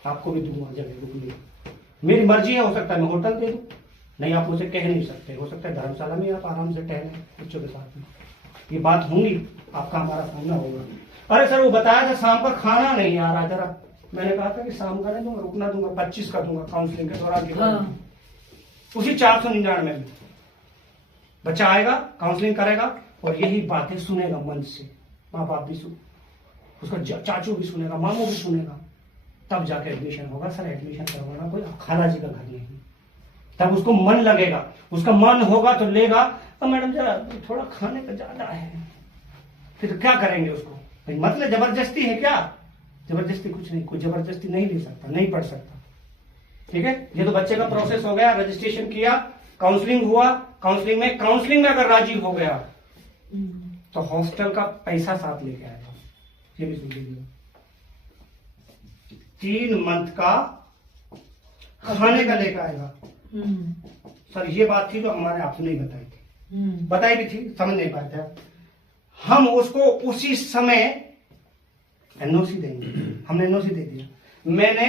आपको भी दूंगा जगह रुकने। मेरी मर्जी है, हो सकता है मैं होटल दे दूं, नहीं आप मुझे कह नहीं सकते, हो सकता है धर्मशाला में आप आराम से ठहरें बच्चों के साथ में। ये बात होंगी, आपका हमारा सामना होगा। अरे सर वो बताया था शाम का खाना नहीं आ रहा, जरा मैंने कहा था कि शाम का नहीं दूंगा, रुकना दूंगा, 25 का दूंगा काउंसलिंग के दौरान। हाँ। उसी 499 में बच्चा आएगा, काउंसलिंग करेगा और यही बातें सुनेगा मंच से, माँ बाप भी सुन। उसका चाचू भी सुनेगा, मामू भी सुनेगा, तब जाके एडमिशन होगा। सर एडमिशन करवाना कोई खाला जी का घर नहीं, तब उसको मन लगेगा, उसका मन होगा तो लेगा। तो मैडम जरा थोड़ा खाने का ज्यादा है, फिर क्या करेंगे उसको? भाई मतलब जबरदस्ती है क्या? जबरदस्ती कुछ नहीं, कोई जबरदस्ती नहीं ले सकता, नहीं पढ़ सकता। ठीक है, ये तो बच्चे का प्रोसेस हो गया, रजिस्ट्रेशन किया, काउंसलिंग हुआ, काउंसलिंग में अगर राजी हो गया तो हॉस्टल का पैसा साथ लेके आएगा। ये भी सुन लीजिए, 3 मंथ का खाने का लेकर आएगा। सर ये बात थी जो हमारे आपसे नहीं बताई थी, बताई भी थी, समझ नहीं पाए थे आप। हम उसको उसी समय एनओसी देंगे, हमने एनओसी दे दिया, मैंने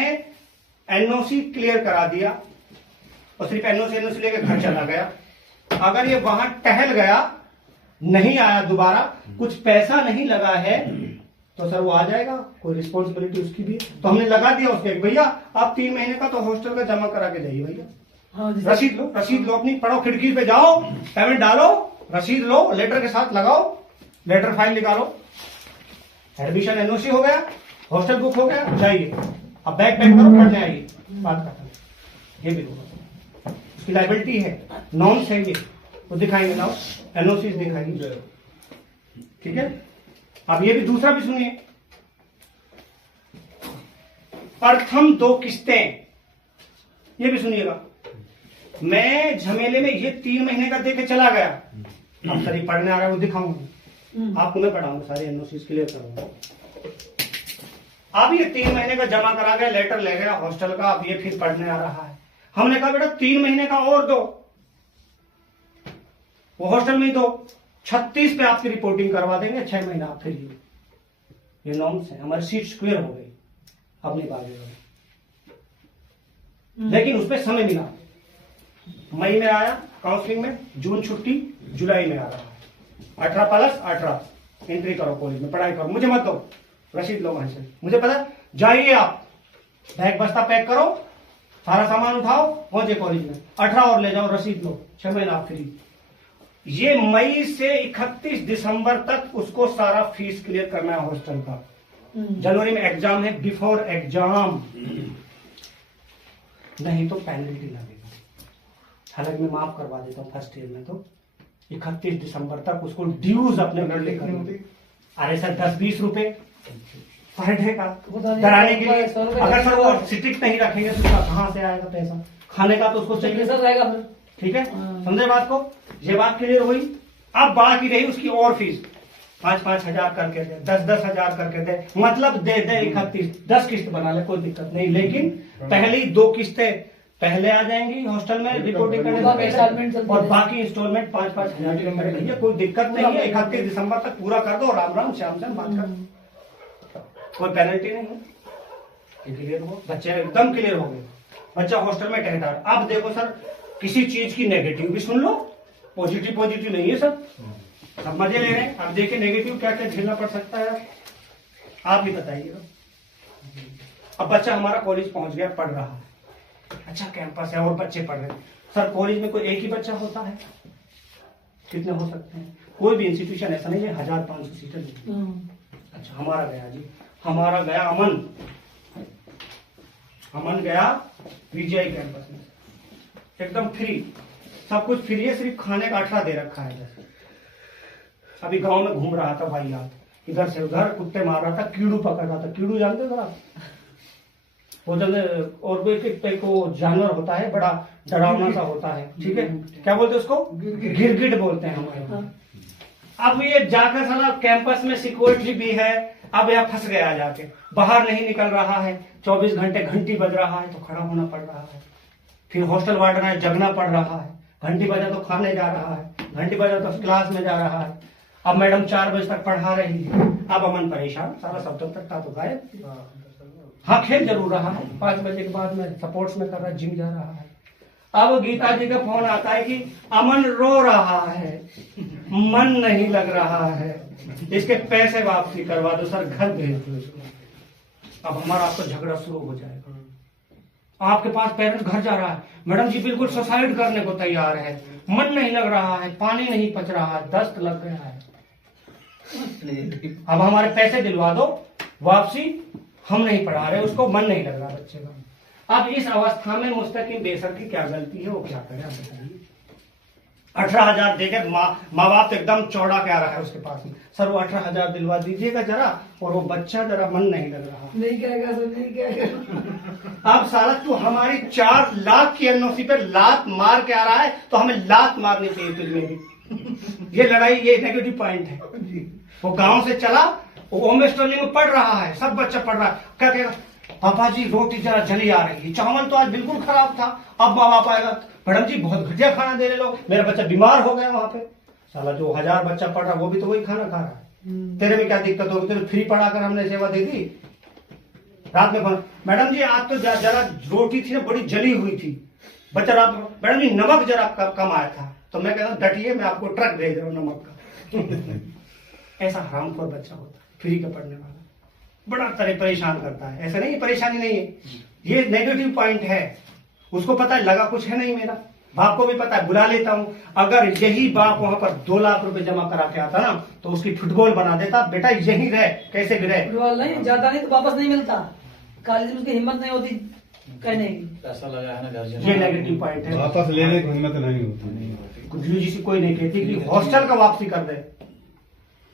एनओसी क्लियर करा दिया और सिर्फ एनओसी लेके घर चला गया। अगर ये वहां टहल गया, नहीं आया दोबारा, कुछ पैसा नहीं लगा है, तो सर वो आ जाएगा, कोई रिस्पॉन्सिबिलिटी उसकी भी। तो हमने लगा दिया उसके, भैया आप 3 महीने का तो हॉस्टल का जमा करा के जाइए भैया। हाँ, रसीद लो अपनी, पढ़ो, खिड़की पे जाओ, पेमेंट डालो, रसीद लो, लेटर के साथ लगाओ, लेटर फाइल निकालो, एडमिशन एनओसी हो गया, हॉस्टल बुक हो गया, जाइए अब बैग पैक करो, पढ़ने आइए, बात खत्म। ये भी होगा, उसकी लाइबिलिटी है, नॉर्म्स है, ये वो दिखाएंगे ना, एनओसी दिखाएंगे। ठीक है, अब ये भी दूसरा भी सुनिए, प्रथम 2 किस्तें, ये भी सुनिएगा। मैं झमेले में ये 3 महीने का देके चला गया, अब सर ये पढ़ने आ रहा है वो दिखाऊंगा, आपको मैं पढ़ाऊंगा, सारे एनओसी क्लियर करूंगा। अब ये 3 महीने का जमा करा गया, लेटर ले गया हॉस्टल का, अब ये फिर पढ़ने आ रहा है। हमने कहा बेटा 3 महीने का और दो, वो हॉस्टल में ही दो, 36 पे आपकी रिपोर्टिंग करवा देंगे, 6 महीना आप फिर ये नॉर्म्स है, हमारी सीट स्क्वायर हो गई, अब नहीं भागेगा। लेकिन उसमें समय मिला, मई में आया काउंसलिंग में, जून छुट्टी, जुलाई में आ रहा है, 18+18 एंट्री करो कॉलेज में, पढ़ाई करो, मुझे मत दो, रसीद लो वहां से, मुझे पता, जाइए आप बैग बस्ता पैक करो, सारा सामान उठाओ, पहुंचे कॉलेज में, 18 और ले जाओ, रसीद लो, 6 महीना आप फ्री। ये मई से 31 दिसंबर तक उसको सारा फीस क्लियर करना है हॉस्टल का। जनवरी में एग्जाम है, बिफोर एग्जाम, नहीं तो पेनल्टी लगेगा। हालांकि मैं माफ करवा देता हूँ फर्स्ट ईयर में, तो 31 दिसंबर तक उसको ड्यूज अपने करने। अरे सर 10-20 रुपए पर डे का कराने के लिए, अगर सर वो स्टिक नहीं रखेंगे तो कहाँ से आएगा पैसा? खाने का तो उसको चाहिए सर रहेगा। ठीक है, समझे बात को? ये बात क्लियर हुई। अब बाकी रही उसकी और फीस, 5-5 हजार करके दे, 10-10 हजार करके दे, मतलब दे 31, 10 किस्त बना ले, कोई दिक्कत नहीं। लेकिन पहली 2 किस्तें पहले आ जाएंगी हॉस्टल में रिपोर्टिंग करने का पैसा, और बाकी इंस्टॉलमेंट 5-5 हजार के मेरे भैया, कोई दिक्कत नहीं है। 31 दिसंबर तक पूरा कर दो, राम राम श्याम श्याम, बात कर, कोई पेनल्टी नहीं है। क्लियर हो, बच्चे एकदम क्लियर हो गए, बच्चा हॉस्टल में ठहरा। अब देखो सर, किसी चीज की नेगेटिव भी सुन लो, पॉजिटिव नहीं है सर, सब मजे ले रहे हैं। अब देखिए नेगेटिव क्या क्या झेलना पड़ सकता है, आप भी बताइएगा। अब बच्चा हमारा कॉलेज पहुंच गया, पढ़ रहा है, अच्छा कैंपस है और बच्चे पढ़ रहे हैं। सर कॉलेज में कोई एक ही बच्चा होता है? कितने हो सकते हैं? कोई भी इंस्टीट्यूशन ऐसा नहीं है 1500 सीटें। अच्छा हमारा गया जी, हमारा गया अमन गया पीजीआई कैंपस में, एकदम फ्री, सब कुछ फ्री है, सिर्फ खाने का 18 दे रखा है। जैसे अभी गांव में घूम रहा था भाई, याद इधर से उधर कुत्ते मार रहा था, कीड़ू पकड़ रहा था। कीड़ू जानते हो आप? वो जब और को जानवर होता है, बड़ा डरावना सा होता है, ठीक है, क्या बोलते हैं उसको? गिरगिट बोलते हैं हमारे। अब ये जाकर साला कैंपस में सिक्योरिटी भी है, अब यह फंस गया, जाके बाहर नहीं निकल रहा है, 24 घंटे घंटी बज रहा है तो खड़ा होना पड़ रहा है। फिर हॉस्टल वार्डन है, जगना पड़ रहा है, घंटी बजा तो खाने जा रहा है, घंटी बजा तो क्लास में जा रहा है। अब मैडम 4 बजे तक पढ़ा रही है, अब अमन परेशान, सारा सब तक था तो गायब। हाँ खेल जरूर रहा है, 5 बजे के बाद में सपोर्ट्स में कर रहा है, जिम जा रहा है। अब गीता जी का फोन आता है कि अमन रो रहा है, मन नहीं लग रहा है, इसके पैसे वापसी करवा दो सर, घर भेज दो इसको। अब हमारा आपका झगड़ा शुरू हो जाएगा। आपके पास पेरेंट्स घर जा रहा है, मैडम जी बिल्कुल सुसाइड करने को तैयार है, मन नहीं लग रहा है, पानी नहीं पच रहा है, दस्त लग गया है। अब हमारे पैसे दिलवा दो, वापसी हम नहीं पढ़ा रहे, उसको मन नहीं लग रहा बच्चे का। अब इस अवस्था में मुस्तकिम बेसर की क्या गलती है, वो क्या करे आप बताइए। 18,000 देकर माँ बाप तो एकदम चौड़ा क्या रहा है उसके पास में, सर वो 18,000 दिलवा दीजिएगा जरा, और वो बच्चा जरा मन नहीं लग रहा। नहीं कहेगा सर, नहीं कहेगा। अब साला तू हमारी 4 लाख की एनओसी पे लात मार के आ रहा है, तो हमें लात मारनी चाहिए तुझमें भी। ये लड़ाई, ये नेगेटिव पॉइंट है। वो गांव से चला, वो होम स्टोरी में पढ़ रहा है, सब बच्चा पढ़ रहा है, क्या कहेगा, पापा जी रोटी जरा जली आ रही है, चावल तो आज बिल्कुल खराब था। अब माँ बाप आएगा, मैडम जी बहुत घटिया खाना दे रहे लोग, मेरा बच्चा बीमार हो गया वहां पे। साला जो 1000 बच्चा पढ़ रहा वो भी तो वही खाना खा रहा है। तेरे में क्या दिक्कत होगी, तेरे फ्री पढ़ाकर हमने सेवा दे दी। रात में फोन, मैडम जी आज तो जरा रोटी थी ना बड़ी जली हुई थी, बच्चा रात में, मैडम जी नमक जरा कम आया था। तो मैं कहता हूँ डटिए, मैं आपको ट्रक भेज रहा हूँ नमक का। ऐसा हरामखोर बच्चा होता है फ्री का पढ़ने वाला, बड़ा तरह परेशान करता है। ऐसा नहीं, परेशानी नहीं है, ये नेगेटिव पॉइंट है। उसको पता है लगा कुछ है नहीं मेरा, बाप को भी पता है, बुला लेता हूं। अगर यही बाप वहां पर 2 लाख रुपए जमा करा के आता ना, तो उसकी फुटबॉल बना देता, बेटा यही रहे, कैसे भी रहे। फुटबॉल नहीं जाता, नहीं तो वापस नहीं मिलता, कॉलेज में उसकी हिम्मत नहीं होती कहने की। पैसा लगा है ना गार्जियन, ये नेगेटिव पॉइंट है। वापस लेने की हिम्मत नहीं होती। यूजीसी कोई नहीं कहती कि हॉस्टल का वापसी कर दे,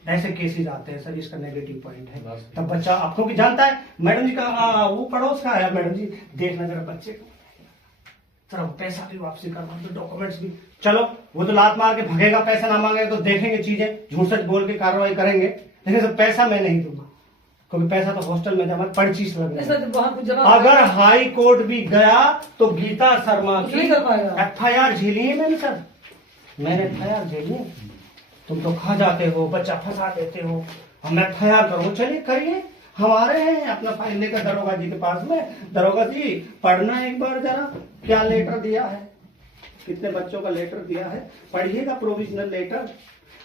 ऐसे केसेस आते हैं सर, इसका नेगेटिव पॉइंट है। तब बच्चा आपको भी जानता है, मैडम जी का वो पड़ोस का है, मैडम जी देखना जरा बच्चे को, जरा पैसा भी वापसी करवा दो, डॉक्यूमेंट्स भी। चलो वो तो लात मार के भगेगा, पैसा ना मांगेगा तो देखेंगे चीजें, झूठ सच बोल के कार्रवाई करेंगे, लेकिन सर पैसा मैं नहीं दूंगा, क्योंकि पैसा तो हॉस्टल में जमा पर्चीज लग। अगर हाई कोर्ट भी गया तो गीता शर्मा की FIR झेली है मैंने सर, मैंने FIR झेली है। तुम तो खा जाते हो, बच्चा फंसा देते हो, हम FIR करो, चलिए करिए, हमारे हैं अपना फाइल लेकर दरोगा जी के पास में, दरोगा जी पढ़ना एक बार जरा क्या लेटर दिया है, कितने बच्चों का लेटर दिया है, पढ़िएगा प्रोविजनल लेटर।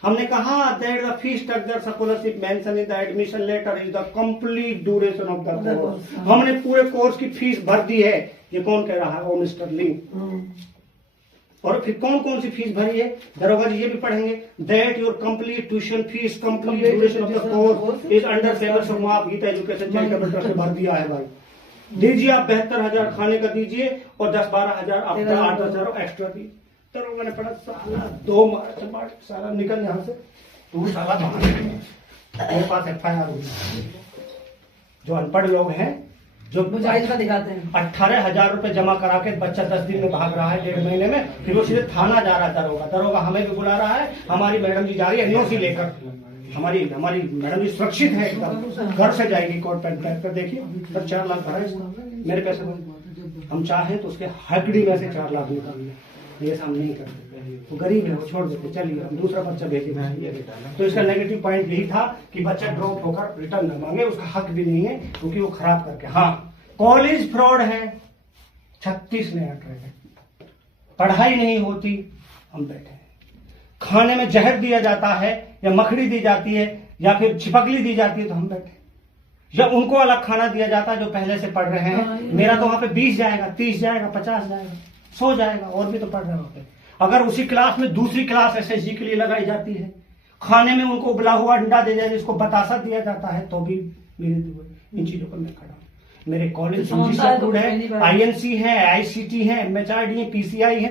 हमने कहा that the fee structure scholarship mention in the admission letter is the complete duration of the course. हमने पूरे कोर्स की फीस भर दी है। ये कौन कह रहा है, ओ मिस्टर लिंग। और फिर कौन कौन सी फीस भरी है, दरोगा जी ये भी पढ़ेंगे, that your complete tuition fees complete duration of the course is under favour of माफ गीता एजुकेशन चैरिटेबल ट्रस्ट भर दिया है भाई। दीजिए आप 72,000 खाने का दीजिए और 10-12,000 आपका 8,000 एक्स्ट्रा दी। दरोगा ने पढ़ा, साला 2 मार्च साला निकल यहाँ से, तू साला बाहर मेरे पास FIR हुई। जो अनपढ़ लोग हैं, जो मुजाहिद का दिखाते हैं, 18,000 रुपए जमा करा के बच्चा 10 दिन में भाग रहा है, 1.5 महीने में, फिर वो सीधे थाना जा रहा है। दरोगा हमें भी बुला रहा है, हमारी मैडम जी जा रही है NOC लेकर, हमारी मैडम जी सुरक्षित है एकदम, घर से जाएगी कोर्ट पैंट पहन कर। देखिए सर 4 लाख भरा है मेरे पैसे में, हम चाहें तो उसके हकड़ी में से 4 लाख निकाल लें, ये हम नहीं करते, वो गरीब है, वो छोड़ देते, चलिए हम दूसरा बच्चा भेजेंगे। तो इसका नेगेटिव पॉइंट यही था कि बच्चा ड्रॉप होकर रिटर्न न मांगे, उसका हक भी नहीं है क्योंकि वो खराब करके। हाँ कॉलेज फ्रॉड है, 36 नया ट्रैक है, पढ़ाई नहीं होती, हम बैठे हैं, खाने में जहर दिया जाता है या मखड़ी दी जाती है या फिर छिपकली दी जाती है तो हम बैठे, या उनको अलग खाना दिया जाता है जो पहले से पढ़ रहे हैं। मेरा तो वहां पे 20 जाएगा, 30 जाएगा, 50 जाएगा, 100 जाएगा, और भी तो पढ़ रहे हैं वहां पे। अगर उसी क्लास में दूसरी क्लास SSG के लिए लगाई जाती है, खाने में उनको उबला हुआ अंडा दे जाए जिसको बतासा दिया जाता है, तो भी मेरे इन चीजों पर मैं खड़ा हूं। मेरे कॉलेज है, INC है, ICT है, MHRD है, PCI है।